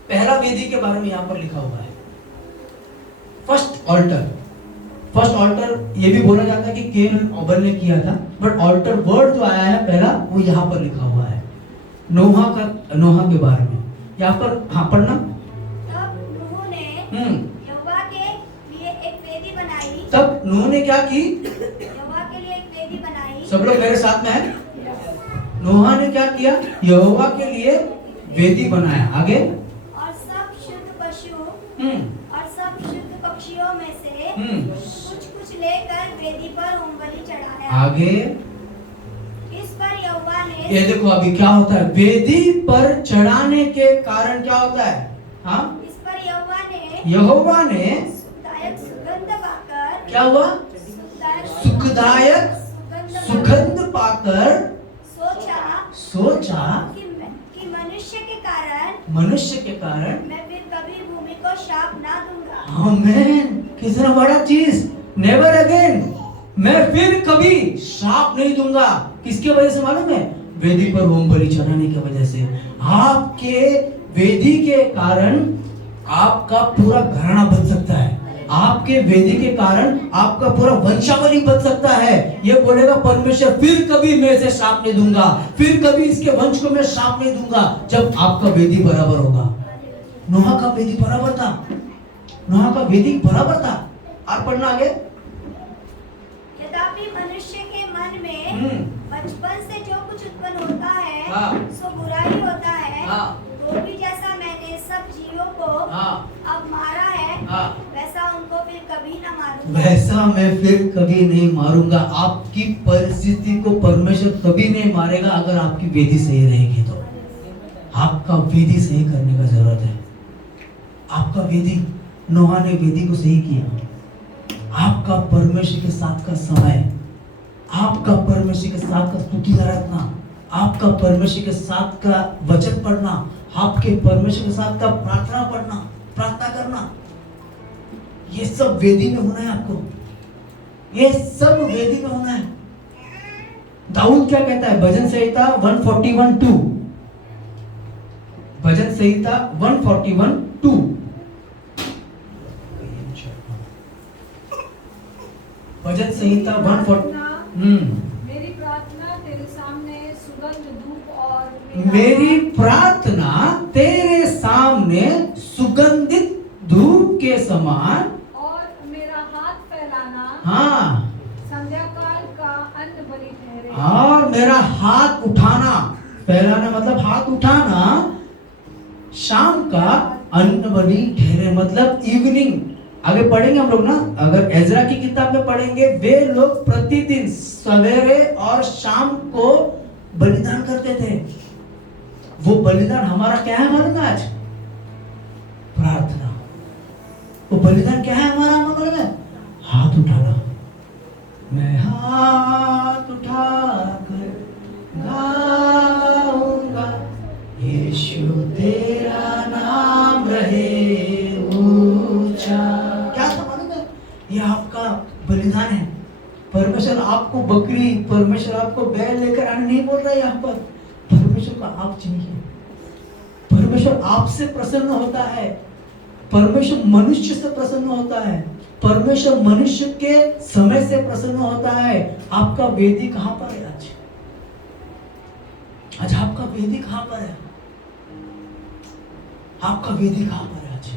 पहला वेदी के बारे में यहाँ पर लिखा हुआ है, फर्स्ट ऑल्टर। फर्स्ट ऑल्टर ये भी बोला जाता है कि केन और अबेल ने किया था, बट ऑल्टर वर्ड जो आया है पहला, वो यहाँ पर लिखा हुआ है नोहा के बारे में। यहाँ पर हाँ पढ़ना। तब नूह ने यहोवा के लिए एक वेदी बनाई। तब नूह ने क्या की? यहोवा के लिए एक वेदी बनाई। सब लोग मेरे साथ में है। नोहा ने क्या किया? यहोवा के लिए वेदी बनाया। आगे, और सब शुद्ध पशु और सब शुद्ध पक्षियों में से कुछ कुछ लेकर वेदी पर होमबलि चढ़ाया। आगे, इस पर यहोवा ने, ये देखो अभी क्या होता है, वेदी पर चढ़ाने के कारण क्या होता है? हाँ, इस पर यहोवा ने सुखदायक सुगंध पाकर, क्या हुआ? सुखदायक सुगंध पाकर सोचा कि मनुष्य के कारण मैं फिर कभी भूमि को शाप ना दूंगा। आमीन। कितना बड़ा चीज, नेवर अगेन, मैं फिर कभी शाप नहीं दूंगा। किसकी वजह से मालूम है? वेदी पर होम बलि चढ़ाने की वजह से। आपके वेदी के कारण आपका पूरा घराना बच सकता है, आपके वेदी के कारण आपका पूरा वंशावली बच सकता है। ये बोलेगा परमेश्वर फिर कभी मैं इसे शाप नहीं दूंगा, फिर कभी इसके वंश को मैं शाप नहीं दूंगा, जब आपका वेदी बराबर होगा। नोहा का वेदी बराबर था, नोहा का वेदी बराबर था। और पढ़ना आगे। यद्यपि मनुष्य के मन में बचपन से जो कुछ उत्पन्न होता है सो बुराई होता है, तो भी जैसा मैंने सब जीवों को अब मारा है, वैसा उनको फिर कभी ना मारूंगा। वैसा मैं फिर कभी नहीं मारूंगा। आपकी परिस्थिति को परमेश्वर कभी नहीं मारेगा अगर आपकी वेदी सही रहेगी तो। आपका वेदी सही करने का जरूरत है। आपका वेदी, नोहा ने वेदी को सही किया। आपका परमेश्वर के साथ का समय, आपका परमेश्वर के साथ का स्तुति रखना, आपका परमेश्वर के साथ का वचन पढ़ना, आपके परमेश्वर के साथ का प्रार्थना पढ़ना, प्रार्थना करना, ये सब वेदी में होना है आपको। ये सब वेदी में होना है। दाऊद क्या कहता है? भजन संहिता 141:2, भजन संहिता 141:2। भजन संहिता 140। मेरी प्रार्थना तेरे सामने सुगंध धूप और मेरी प्रार्थना तेरे सामने सुगंधित धूप के समान, और मेरा हाथ फैलाना हाँ, संध्या काल का अन्न बलि ठहरे। और मेरा हाथ उठाना, फैलाना मतलब हाथ उठाना, शाम का अन्न बलि ठहरे मतलब इवनिंग। आगे पढ़ेंगे हम लोग ना, अगर एजरा की किताब में पढ़ेंगे, वे लोग प्रतिदिन सवेरे और शाम को बलिदान करते थे। वो बलिदान हमारा क्या है मालूम है आज? प्रार्थना। वो बलिदान क्या है हमारा मालूम है? हाथ उठाना। मैं हाथ उठाकर गाऊंगा, यीशु तेरा नाम रहे ऊंचा। क्या था मालूम है? ये आपका बलिदान है। परमेश्वर आपको बकरी, परमेश्वर आपको बैल लेकर आने नहीं बोल रहा है यहाँ पर। परमेश्वर को आप चाहिए। परमेश्वर आपसे प्रसन्न होता है। परमेश्वर मनुष्य से प्रसन्न होता है। परमेश्वर मनुष्य के समय से प्रसन्न होता है। आपका वेदी कहां पर है आज? आज आपका वेदी कहां पर है? आपका वेदी कहां पर है आज?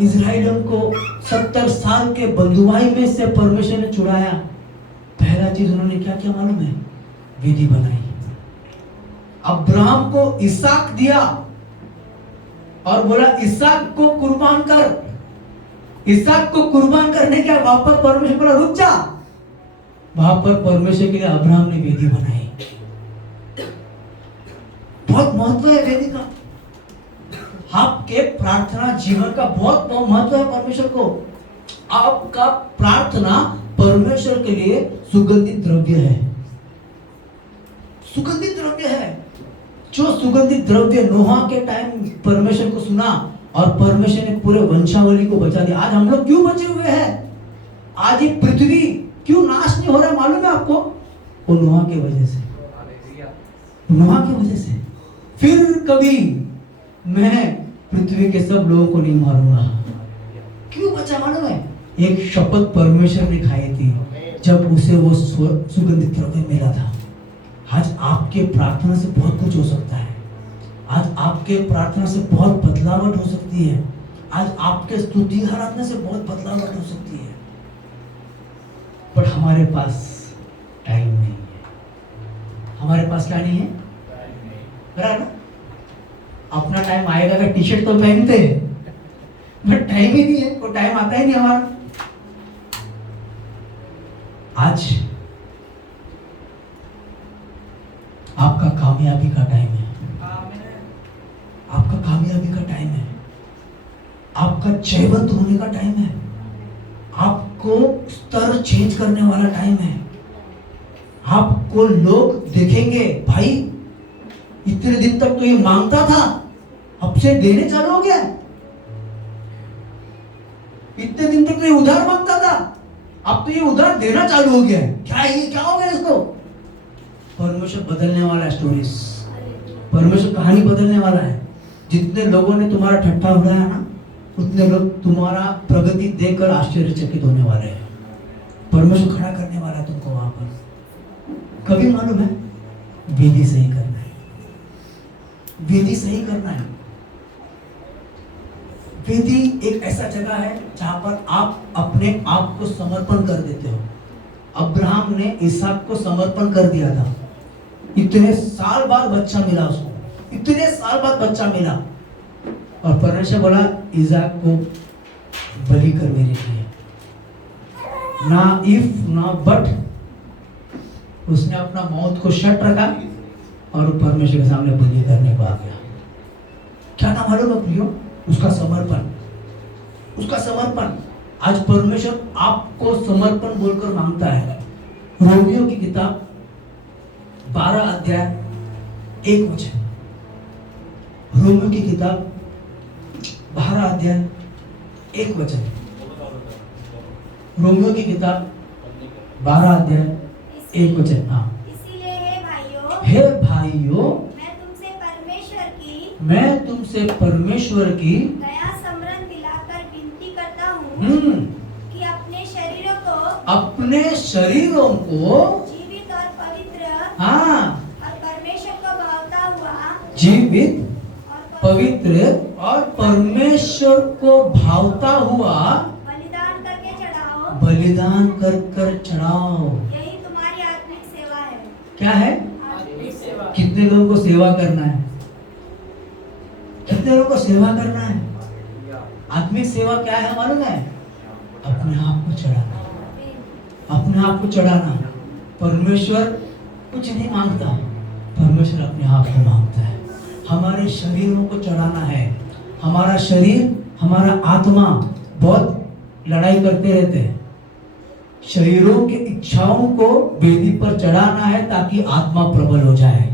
इजराइलियों को 70 साल के बंधुआई में से परमेश्वर ने छुड़ाया। पहला चीज उन्होंने क्या किया मालूम है? वेदी बनाई। अब्राहम को इसहाक दिया और बोला इसहाक को कुर्बान कर। इसहाक को कुर्बान करने के वापस परमेश्वर बोला रुक जा। वहां पर परमेश्वर के लिए अब्राहम ने वेदी बनाई। बहुत महत्व है वेदी का। आपके प्रार्थना जीवन का बहुत महत्व है परमेश्वर को। आपका प्रार्थना परमेश्वर के लिए सुगंधित द्रव्य है। सुगंधित द्रव्य है। जो सुगंधित द्रव्य नोहा के टाइम परमेश्वर को सुना और परमेश्वर ने पूरे वंशावली को बचा दिया। आज हम लोग क्यों बचे हुए हैं? आज ये पृथ्वी क्यों नाश नहीं हो रहा मालूम है आपको? वो नोहा की वजह से। नोहा की वजह से। फिर कभी मैं पृथ्वी के सब लोगों को नहीं मारूंगा। क्यों बचा मालूम है? एक शपथ परमेश्वर ने खाई थी जब उसे वो सुगंधित द्रव्य मिला था। आज आपके प्रार्थना से बहुत कुछ हो सकता है। आज आपके प्रार्थना से बहुत बदलावट हो सकती है। आज आपके स्तुति आराधना से बहुत बदलावट हो सकती है। पर हमारे पास टाइम नहीं है। हमारे पास क्या नहीं है? बराबर ना? अपना टाइम आएगा का टी शर्ट तो पहनते हैं, बट टाइम ही नहीं है। वो टाइम आता ही नहीं हमारा। आज आपका कामयाबी का टाइम है। आपका कामयाबी का टाइम है। आपका जयवंत होने का टाइम है। आपको स्तर चेंज करने वाला टाइम है। आपको लोग देखेंगे, भाई इतने दिन तक तो ये मांगता था, अब से देने चालू हो गया। इतने दिन तक तो ये उधार मांगता था, अब तो ये उधार देना चालू हो गया। क्या है ये? क्या हो गया इसको? परमेश्वर बदलने वाला है स्टोरीज। परमेश्वर कहानी बदलने वाला है। जितने लोगों ने तुम्हारा ठट्ठा उड़ाया ना, उतने लोग तुम्हारा प्रगति देखकर आश्चर्यचकित होने वाले हैं। परमेश्वर खड़ा करने वाला है तुमको वहां पर। कभी मालूम है? वेदी सही करना है। वेदी सही करना है। वेदी एक ऐसा जगह है जहां पर आप अपने आप को समर्पण कर देते हो। अब्राहम ने इसहाक को समर्पण कर दिया था। इतने साल बाद बच्चा मिला उसको। इतने साल बाद बच्चा मिला और परमेश्वर बोला इसहाक को बलि कर मेरे लिए। ना इफ ना बट, उसने अपना मौत को शट रखा और परमेश्वर के सामने बलि करने को आ गया। क्या नाम मालूम है प्रियो? उसका समर्पण। उसका समर्पण। आज परमेश्वर आपको समर्पण बोलकर मांगता है। रोमियो की किताब 12 अध्याय 1 वचन। रोमियो की किताब 12 अध्याय 1 वचन। रोमियो की किताब 12 अध्याय 1 वचन। हाँ, इसीलिए हे भाइयों मैं तुमसे परमेश्वर की दया समरण दिलाकर विनती करता हूँ कि अपने शरीरों को जीवित और पवित्र और परमेश्वर को भावता हुआ जीवित, पवित्र और परमेश्वर को भावता हुआ बलिदान करके चढ़ाओ। बलिदान कर कर चढ़ाओ। यही तुम्हारी आत्मिक सेवा है। क्या है? आत्मिक सेवा। कितने लोगों को सेवा करना है? कितने लोगों को सेवा करना है? आत्मिक सेवा क्या है मालूम है? अपने आप को चढ़ाना। अपने आप को चढ़ाना। परमेश्वर कुछ नहीं मांगता। परमेश्वर अपने आप को मांगता है। हमारे शरीरों को चढ़ाना है। हमारा शरीर, हमारा आत्मा बहुत लड़ाई करते रहते हैं। शरीरों की इच्छाओं को वेदी पर चढ़ाना है ताकि आत्मा प्रबल हो जाए।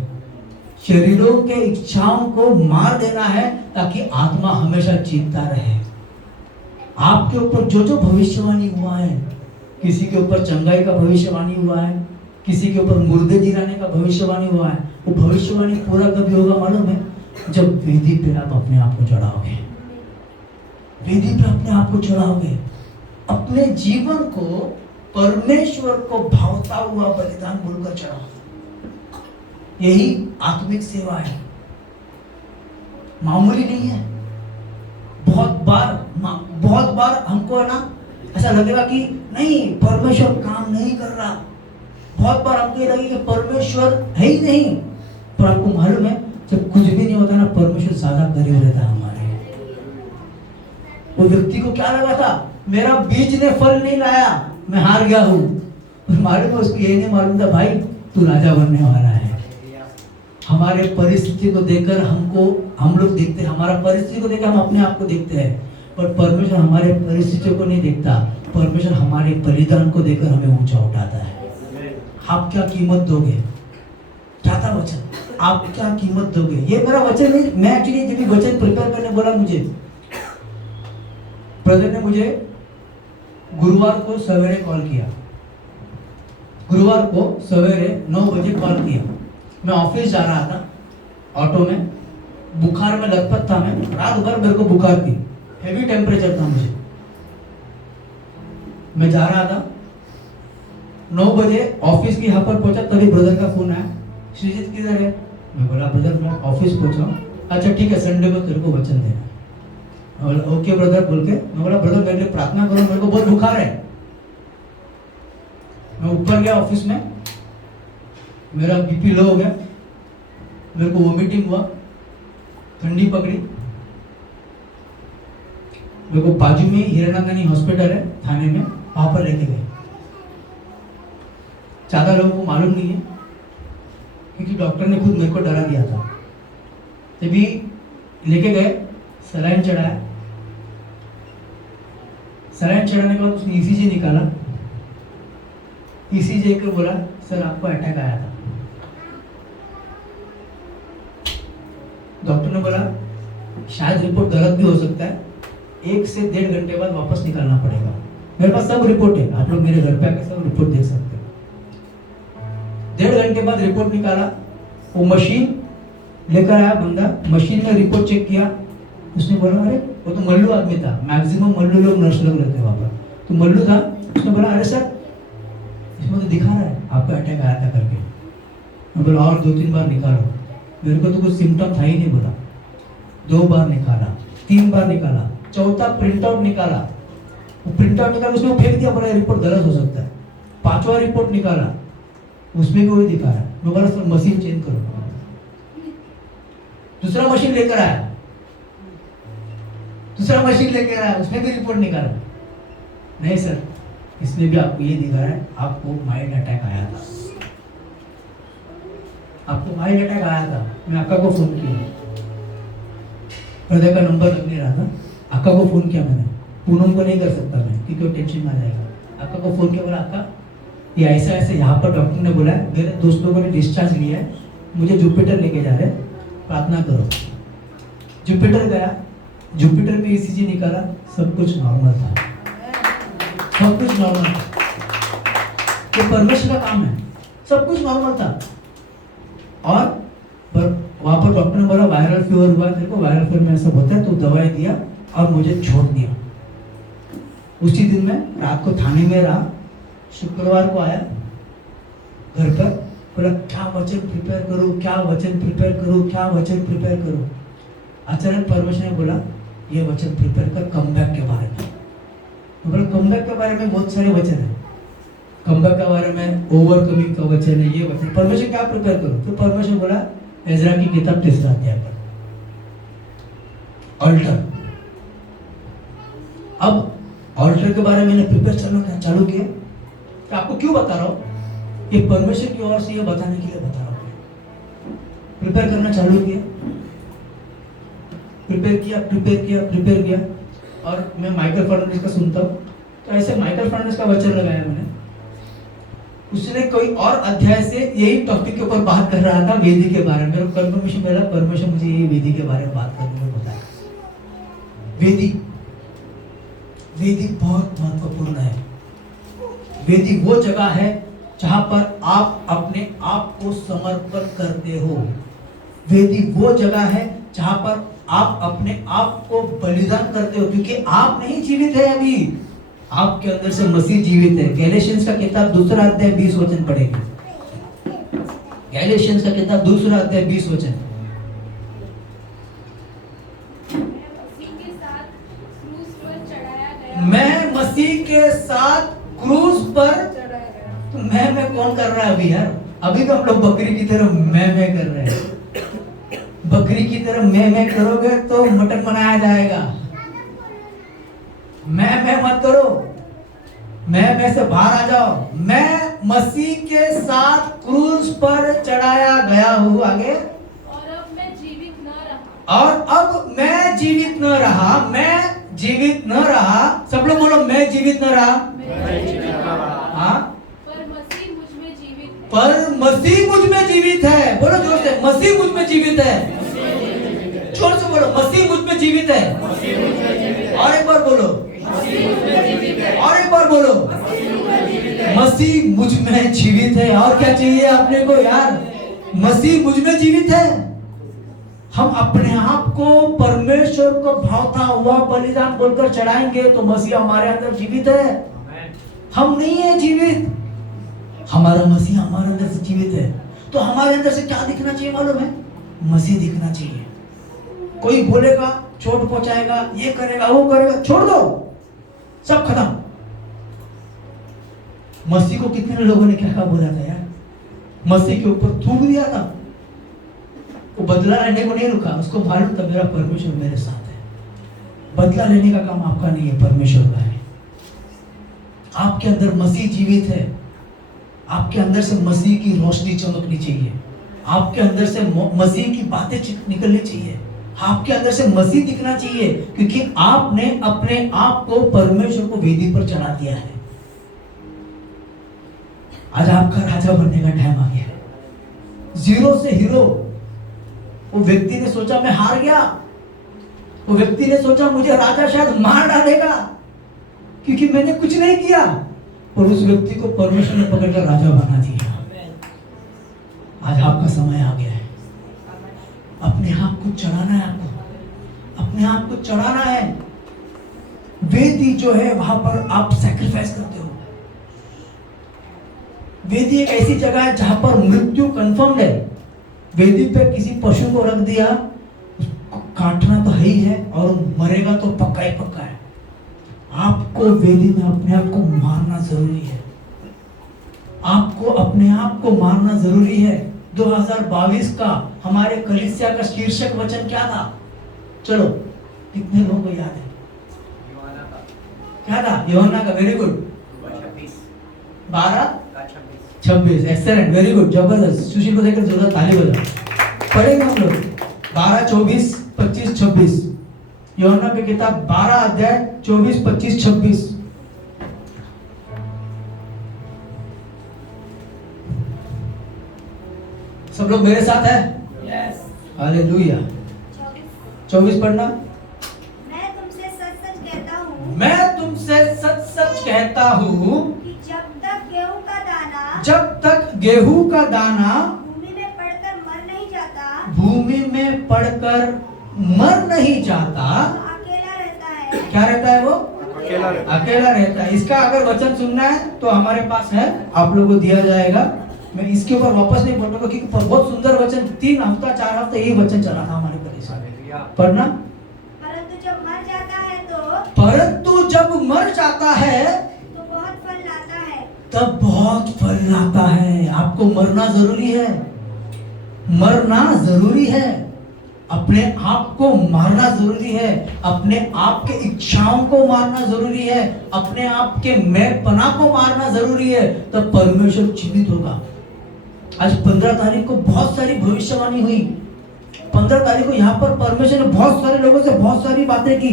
शरीरों के इच्छाओं को मार देना है ताकि आत्मा हमेशा जीतता रहे। आपके ऊपर जो जो भविष्यवाणी हुआ है, किसी के ऊपर चंगाई का भविष्यवाणी हुआ है, किसी के ऊपर मुर्दे जिराने का भविष्यवाणी हुआ है, वो भविष्यवाणी पूरा कभी होगा मालूम है? जब वेदी पे आप अपने आप को चढ़ाओगे। वेदी पे अपने आप को चढ़ाओगे। अपने जीवन को परमेश्वर को भावता हुआ बलिदान बोलकर चढ़ाओ। यही आत्मिक सेवा है, मामूली नहीं है। बहुत बार हमको है ना ऐसा लगेगा कि नहीं, परमेश्वर काम नहीं कर रहा। बहुत बार हमको ये लगेगा कि परमेश्वर है ही नहीं। पर आपको मालूम है, जब कुछ भी नहीं होता ना, परमेश्वर ज्यादा करीब रहता है हमारे। वो व्यक्ति को क्या लगा था, मेरा बीज ने फल नहीं लाया, मैं हार गया हूँ। मालूम है उसको ये नहीं मालूम था, भाई तू राजा बनने वाला है। हमारे परिस्थिति को देखकर हम लोग देखते हैं, हमारा परिस्थिति को देखकर हम अपने आप को देखते हैं, पर परमेश्वर हमारे परिस्थितियों को नहीं देखता। परमेश्वर हमारे बलिदान को देखकर हमें ऊंचा उठाता है। आप क्या कीमत दोगे? ज्यादा वचन, आप क्या कीमत दोगे? ये मेरा वचन नहीं, मैं एक्चुअली जब वचन प्रिपेयर करने बोला, मुझे ब्रदर ने मुझे गुरुवार को सवेरे कॉल किया। गुरुवार को सवेरे 9 बजे कॉल किया। मैं ऑफिस जा रहा था, ऑटो में, बुखार में लथपथ था मैं। रात भर मेरे को बुखार थी, हेवी टेम्परेचर था मुझे। मैं जा रहा था, 9 बजे ऑफिस की यहाँ पर पहुंचा, तभी ब्रदर का फोन आया, श्रीजीत किधर है? मैं बोला ब्रदर मैं ऑफिस पहुंचा हूँ। अच्छा ठीक है, संडे को तेरे को वचन देना। ओके ब्रदर बोल के मैं बोला ब्रदर मेरे लिए प्रार्थना करो, मेरे को बहुत बुखार है। मैं ऊपर गया ऑफिस में, मेरा बीपी लो हो गया, मेरे को वोमिटिंग हुआ, ठंडी पकड़ी। मेरे को बाजू में हिरणांगनी हॉस्पिटल है थाने में, वहां पर लेके गए। ज्यादा लोगों को मालूम नहीं है क्योंकि डॉक्टर ने खुद मेरे को डरा दिया था। तभी लेके गए, सलाइन चढ़ाया। सलाइन चढ़ाने के बाद उसने ईसीजी निकाला। ईसीजी को बोला सर आपको अटैक आया था। डॉक्टर ने बोला शायद रिपोर्ट गलत भी हो सकता है, 1 से 1.5 घंटे बाद वापस निकालना पड़ेगा। मेरे पास सब रिपोर्ट है, आप लोग मेरे घर पे आके सब रिपोर्ट देख सकते हैं। 1.5 घंटे बाद रिपोर्ट निकाला, वो मशीन लेकर आया बंदा, मशीन में रिपोर्ट चेक किया। उसने बोला अरे वो तो मल्लू आदमी था, मैक्सिमम मल्लू लोग नर्स लोग रहते हैं वहाँ पर, तो मल्लू था। उसने बोला अरे सर इसमें तो दिखा रहा है आपका अटैक आया था करके। मैं बोला और 2-3 बार निकालो। मेरे को तो कुछ सिम्टम था ही नहीं। बोला 2 बार निकाला, 3 बार निकाला, चौथा प्रिंट आउट निकाला। वो प्रिंट आउट निकाला, उसमें फेंक दिया, बोला रिपोर्ट गलत हो सकता है। 5वां रिपोर्ट निकाला, उसमें भी वही दिखा रहा है। मैं बोला सर मशीन चेंज करो। दूसरा मशीन लेकर आया, दूसरा मशीन लेकर आया, उसमें भी रिपोर्ट निकाला। नहीं सर इसमें भी आपको ये दिखा रहा है आपको माइल्ड अटैक आया था, आपको माइल्ड अटैक आया था। मैं अक्का को फोन किया, हृदय का नंबर लग नहीं रहा था। अक्का को फोन किया मैंने, पूनम को नहीं कर सकता मैं क्योंकि वो टेंशन में आ जाएगा। अक्का को फोन किया, बोला अक्का ये ऐसा ऐसे यहाँ पर डॉक्टर ने बोला है, मेरे दोस्त लोगों ने डिस्चार्ज लिया है, मुझे जुपिटर लेके जा रहे, प्रार्थना करो। जुपिटर गया, जुपिटर में ईसीजी निकाला, सब कुछ नॉर्मल था, सब कुछ नॉर्मल था। ये परमेश्वर का काम है, सब कुछ नॉर्मल था। और वहां पर डॉक्टर ने बोला वायरल फीवर हुआ तेरे को, वायरल फीवर में ऐसा होता है, तो दवाई दिया और मुझे छोड़ दिया। उसी दिन मैं रात को थाने में रहा, शुक्रवार को आया घर पर, बोला क्या वचन प्रिपेयर करूं, क्या वचन प्रिपेयर करूं, क्या वचन प्रिपेयर करूं। अचानक परमेश्वर ने बोला ये वचन प्रिपेयर कर कमबैक के बारे में। मैं बोला कमबैक के बारे में बहुत सारे वचन है, कमबैक के बारे में ओवरकमिंग का वचन है, ये वचन। परमेश्वर क्या प्रिपेयर करूं? तो परमेश्वर बोला एजरा की किताब 3रा अध्याय पर ऑल्टर। अब ऑल्टर के बारे में मैंने प्रिपेयर चालू किया। तो आपको क्यों बता रहा हूं? ये परमेश्वर की ओर से ये बताने के लिए बता रहा हूं। प्रिपेयर करना चालू किया, प्रिपेयर किया। और मैं माइकल फर्नांडिस का सुनता हूँ, तो ऐसे माइकल फर्नांडिस का वचन लगाया मैंने। उसने कोई और अध्याय से यही टॉपिक के ऊपर बात कर रहा था, वेदी के बारे में। मेरे कंफर्मेशन मिला, परमेश्वर मुझे ये वेदी के बारे में बात करने को बताया। वेदी बहुत महत्वपूर्ण है। वेदी वो जगह है जहां पर आप अपने आप को समर्पण करते हो। वेदी वो जगह है जहां पर आप अपने आप को बलिदान करते हो, क्योंकि आप नहीं जीवित है, अभी आपके अंदर से मसीह जीवित है। गैलेशियंस का किताब 2 अध्याय 20 वचन पढ़ेंगे। गैलेशियंस का किताब 2 अध्याय 20 वचन। मैं मसीह के साथ क्रूस पर, तो मैं कौन कर रहा है अभी यार? अभी तो हम लोग बकरी की तरह मैं कर रहे हैं। बकरी की तरह मैं करोगे तो मटन बनाया जाएगा। मैं मत करो, मैं से बाहर आ जाओ। मैं मसीह के साथ क्रूस पर चढ़ाया गया हूँ। आगे, और अब मैं जीवित न रहा। सब लोग बोलो, मैं जीवित न रहा। हाँ, पर मसीह मुझ में जीवित है। पर मसीह मुझ में जीवित है। बोलो जोर से, मसीह मुझ में जीवित है। जोर से बोलो, मसीह मुझ में जीवित है। और एक बार बोलो, और एक बार बोलो, मसीह मुझ में जीवित है। और क्या चाहिए आपने को यार? मसीह मुझ में जीवित है। हम अपने आप को परमेश्वर को भावता हुआ बलिदान बोलकर चढ़ाएंगे तो मसीह हमारे अंदर जीवित है। हम नहीं है जीवित, हमारा मसीह हमारे अंदर से जीवित है। तो हमारे अंदर से क्या दिखना चाहिए मालूम है? मसीह दिखना चाहिए। कोई बोलेगा, चोट पहुंचाएगा, ये करेगा, वो करेगा, छोड़ दो, सब खत्म। मसीह को कितने लोगों ने क्या बोला था यार? मसीह के ऊपर थूक दिया था, वो बदला लेने को नहीं रुका। उसको मालूम था मेरा परमेश्वर मेरे साथ है। बदला लेने का काम आपका नहीं है, परमेश्वर का है। आपके अंदर मसीह जीवित है। आपके अंदर से मसीह की रोशनी चमकनी चाहिए। आपके अंदर से मसीह की बातें निकलनी चाहिए। आपके अंदर से मसीह दिखना चाहिए, क्योंकि आपने अपने आप को परमेश्वर को वेदी पर चढ़ा दिया है। आज आपका राजा बनने का टाइम आ गया है। जीरो से हीरो। वो व्यक्ति ने सोचा मैं हार गया, वो व्यक्ति ने सोचा मुझे राजा शायद मार डालेगा क्योंकि मैंने कुछ नहीं किया, और उस व्यक्ति को परमेश्वर ने पकड़कर राजा बना दिया। आज आपका समय आ गया है। अपने आप को चढ़ाना है, आपको अपने आप को चढ़ाना है। वेदी जो है वहां पर आप सैक्रिफाइस करते हो। वेदी एक ऐसी जगह है जहां पर मृत्यु कंफर्म्ड है। वेदी पे किसी पशु को रख दिया, उसको काटना तो है ही है, और मरेगा तो पक्का ही पक्का है। आपको वेदी में अपने आप को मारना जरूरी है। आपको अपने आप को मारना जरूरी है। 2022 का हमारे कलीसिया का शीर्षक वचन क्या था? चलो, कितने लोगों को याद है? क्या था? यूहन्ना का, very good, 12:26। Excellent, very good, जबरदस्त। सुशील को देखकर जोरदार ताली बजाओ। पढ़ेंगे हम लोग 12, 24, 25, 26। यूहन्ना की किताब 12 अध्याय 24, 25, 26। सब लोग मेरे साथ है? यस। हालेलुया। 24 पढ़ना। मैं तुमसे सच-सच कहता हूँ, मैं तुमसे सच-सच कहता हूँ कि जब तक गेहूं का दाना भूमि में पड़कर मर नहीं जाता, तो अकेला रहता है। क्या रहता है वो? अकेला रहता है। इसका अगर वचन सुनना है तो हमारे पास है, आप लोगों को दिया जाएगा। मैं इसके ऊपर वापस नहीं बोलूंगा क्योंकि बहुत सुंदर वचन, 3 हफ्ता 4 हफ्ता यही वचन चला था हमारे कलीसिया में। पढ़ना। परंतु जब मर जाता है तो बहुत फल लाता है। तब बहुत फल लाता है। आपको मरना जरूरी है, मरना जरूरी है। अपने आप को मारना जरूरी है। अपने आप के इच्छाओं को मारना जरूरी है। अपने आप के मैंपना को मारना जरूरी है। तब परमेश्वर जीवित होगा। आज 15 तारीख को बहुत सारी भविष्यवाणी हुई। 15 तारीख को यहाँ पर परमेश्वर ने बहुत सारे लोगों से बहुत सारी बातें की।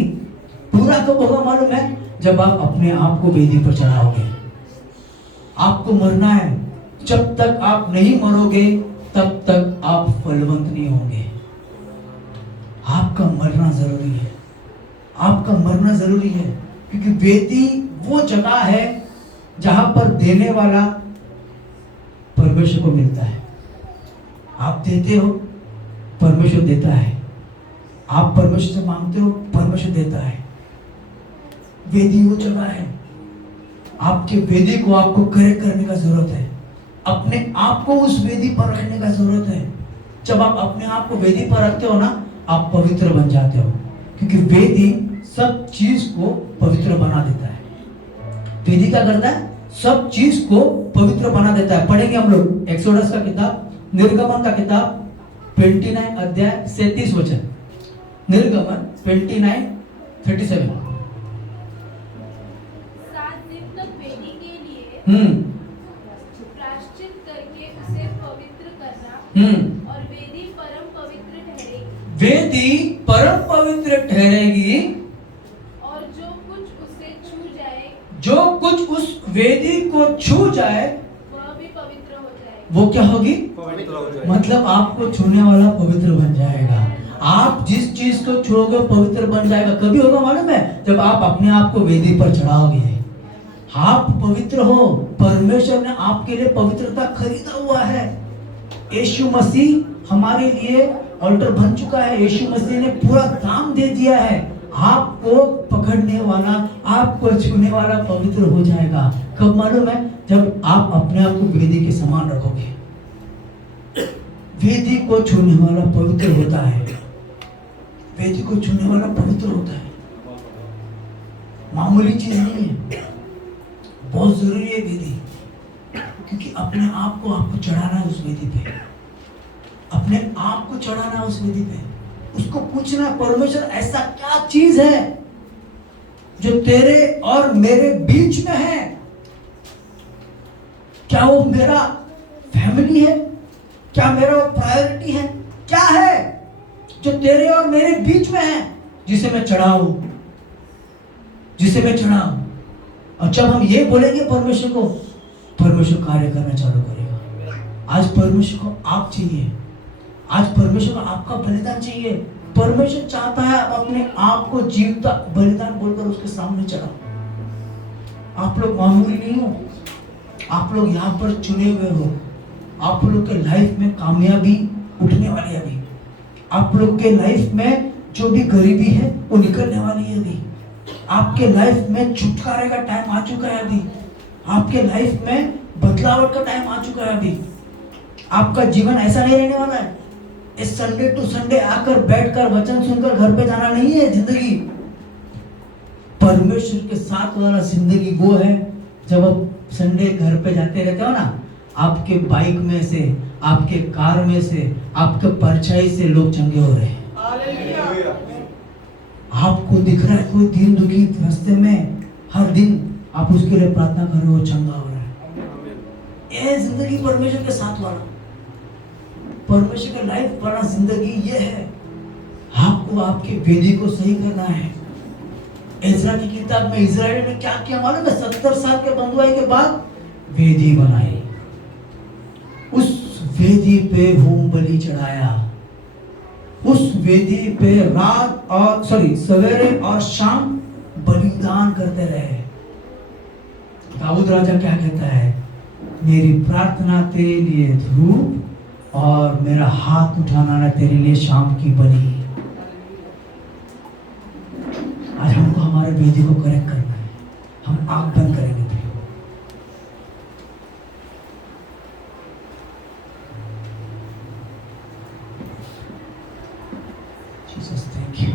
पूरा कब होगा मालूम है? जब आप अपने आप को वेदी पर चढ़ाओगे। आपको मरना है, जब तक आप नहीं मरोगे तब तक आप फलवंत नहीं होंगे। आपका मरना जरूरी है, आपका मरना जरूरी है, क्योंकि वेदी वो जगह है जहां पर देने वाला परमेश्वर को मिलता है। आप देते हो, परमेश्वर देता है। आप परमेश्वर से मांगते हो, परमेश्वर देता है। वेदी वो जगह है। आपके वेदी को आपको करेक्ट करने का जरूरत है। अपने आप को उस वेदी पर रखने का जरूरत है। जब आप अपने आप को वेदी पर रखते हो ना, आप पवित्र बन जाते हो, क्योंकि वेदी सब चीज को पवित्र बना देता है। वेदी क्या करता है? सब चीज को पवित्र बना देता है। पढ़ेंगे हम लोग एक्सोडस का किताब, निर्गमन का किताब 29 अध्याय 37 वचन। निर्गमन 29:37। 7 दिन तक वेदी के लिए प्रायश्चित करके उसे पवित्र करना, और वेदी परम पवित्र ठहरेगी। वेदी परम पवित्र ठहरेगी, और जो कुछ उस वेदी को छू जाए वह भी पवित्र हो जाए। वो क्या होगी? पवित्र हो जाए। मतलब आपको छूने वाला पवित्र बन जाएगा। आप जिस चीज को छूओगे पवित्र बन जाएगा। कभी होगा मालूम है? जब आप अपने आप को वेदी पर चढ़ाओगे। आप पवित्र हो, परमेश्वर ने आपके लिए पवित्रता खरीदा हुआ है। यीशु मसीह हमारे लिए ऑल्टर बन चुका है। यीशु मसीह ने पूरा दाम दे दिया है। आपको पकड़ने वाला, आपको छूने वाला पवित्र हो जाएगा। कब मालूम है? जब आप अपने आप को वेदी के समान रखोगे। वेदी को छूने वाला पवित्र होता है। वेदी को छूने वाला पवित्र होता है। मामूली चीज नहीं है, बहुत जरूरी है वेदी, क्योंकि अपने आप को आपको चढ़ाना है उस वेदी पे। अपने आप को चढ़ाना है उस वेदी पे। उसको पूछना, परमेश्वर ऐसा क्या चीज है जो तेरे और मेरे बीच में है? क्या वो मेरा फैमिली है? क्या मेरा वो प्रायोरिटी है? क्या है जो तेरे और मेरे बीच में है, जिसे मैं चढ़ाऊं, जिसे मैं चढ़ाऊं? और जब हम ये बोलेंगे परमेश्वर को, परमेश्वर कार्य करना चालू करेगा। आज परमेश्वर को आप चाहिए। आज परमेश्वर को आपका बलिदान चाहिए। परमेश्वर चाहता है आप अपने आप को जीवता बलिदान बोलकर उसके सामने चढ़ाओ। आप लोग मामूली नहीं हो, आप लोग यहाँ पर चुने हुए हो। आप लोग के लाइफ में कामयाबी उठने वाली है अभी। आप लोग के लाइफ में जो भी गरीबी है वो निकलने वाली है अभी। आपके लाइफ में छुटकारे का टाइम आ चुका है अभी। आपके लाइफ में बदलाव का टाइम आ चुका है अभी। आपका जीवन ऐसा नहीं रहने वाला है। इस संडे टू संडे आकर बैठकर वचन सुनकर घर पे जाना नहीं है जिंदगी। परमेश्वर के साथ वाला जिंदगी वो है जब आप संडे घर पे जाते रहते हो ना, आपके बाइक में से, आपके कार में से, आपके परछाई से लोग चंगे हो रहे हैं। आपको दिख रहा है कोई दीन दुखी रास्ते में, हर दिन आप उसके लिए प्रार्थना कर रहे हो, चंगा हो रहा है। ये जिंदगी परमेश्वर के साथ वाला, परमेश्वर का लाइफ वाला जिंदगी ये है। आपको आपकी वेदी को सही करना है। इज़रा की किताब में इज़राइल ने क्या किया मालूम है? 70 साल के बंधुआई के बाद वेदी बनाई। उस वेदी पे होम बलि चढ़ाया। उस वेदी पे सवेरे और शाम बलिदान करते रहे। दाऊद राजा क्या कहता है? मेरी प्रार्थना तेरे लिए धूप और मेरा हाथ उठाना ना तेरे लिए शाम की बलि। आज हमको हमारे वेदी को करेक्ट करना है। हम आंख बंद करेंगे। Jesus, thank you.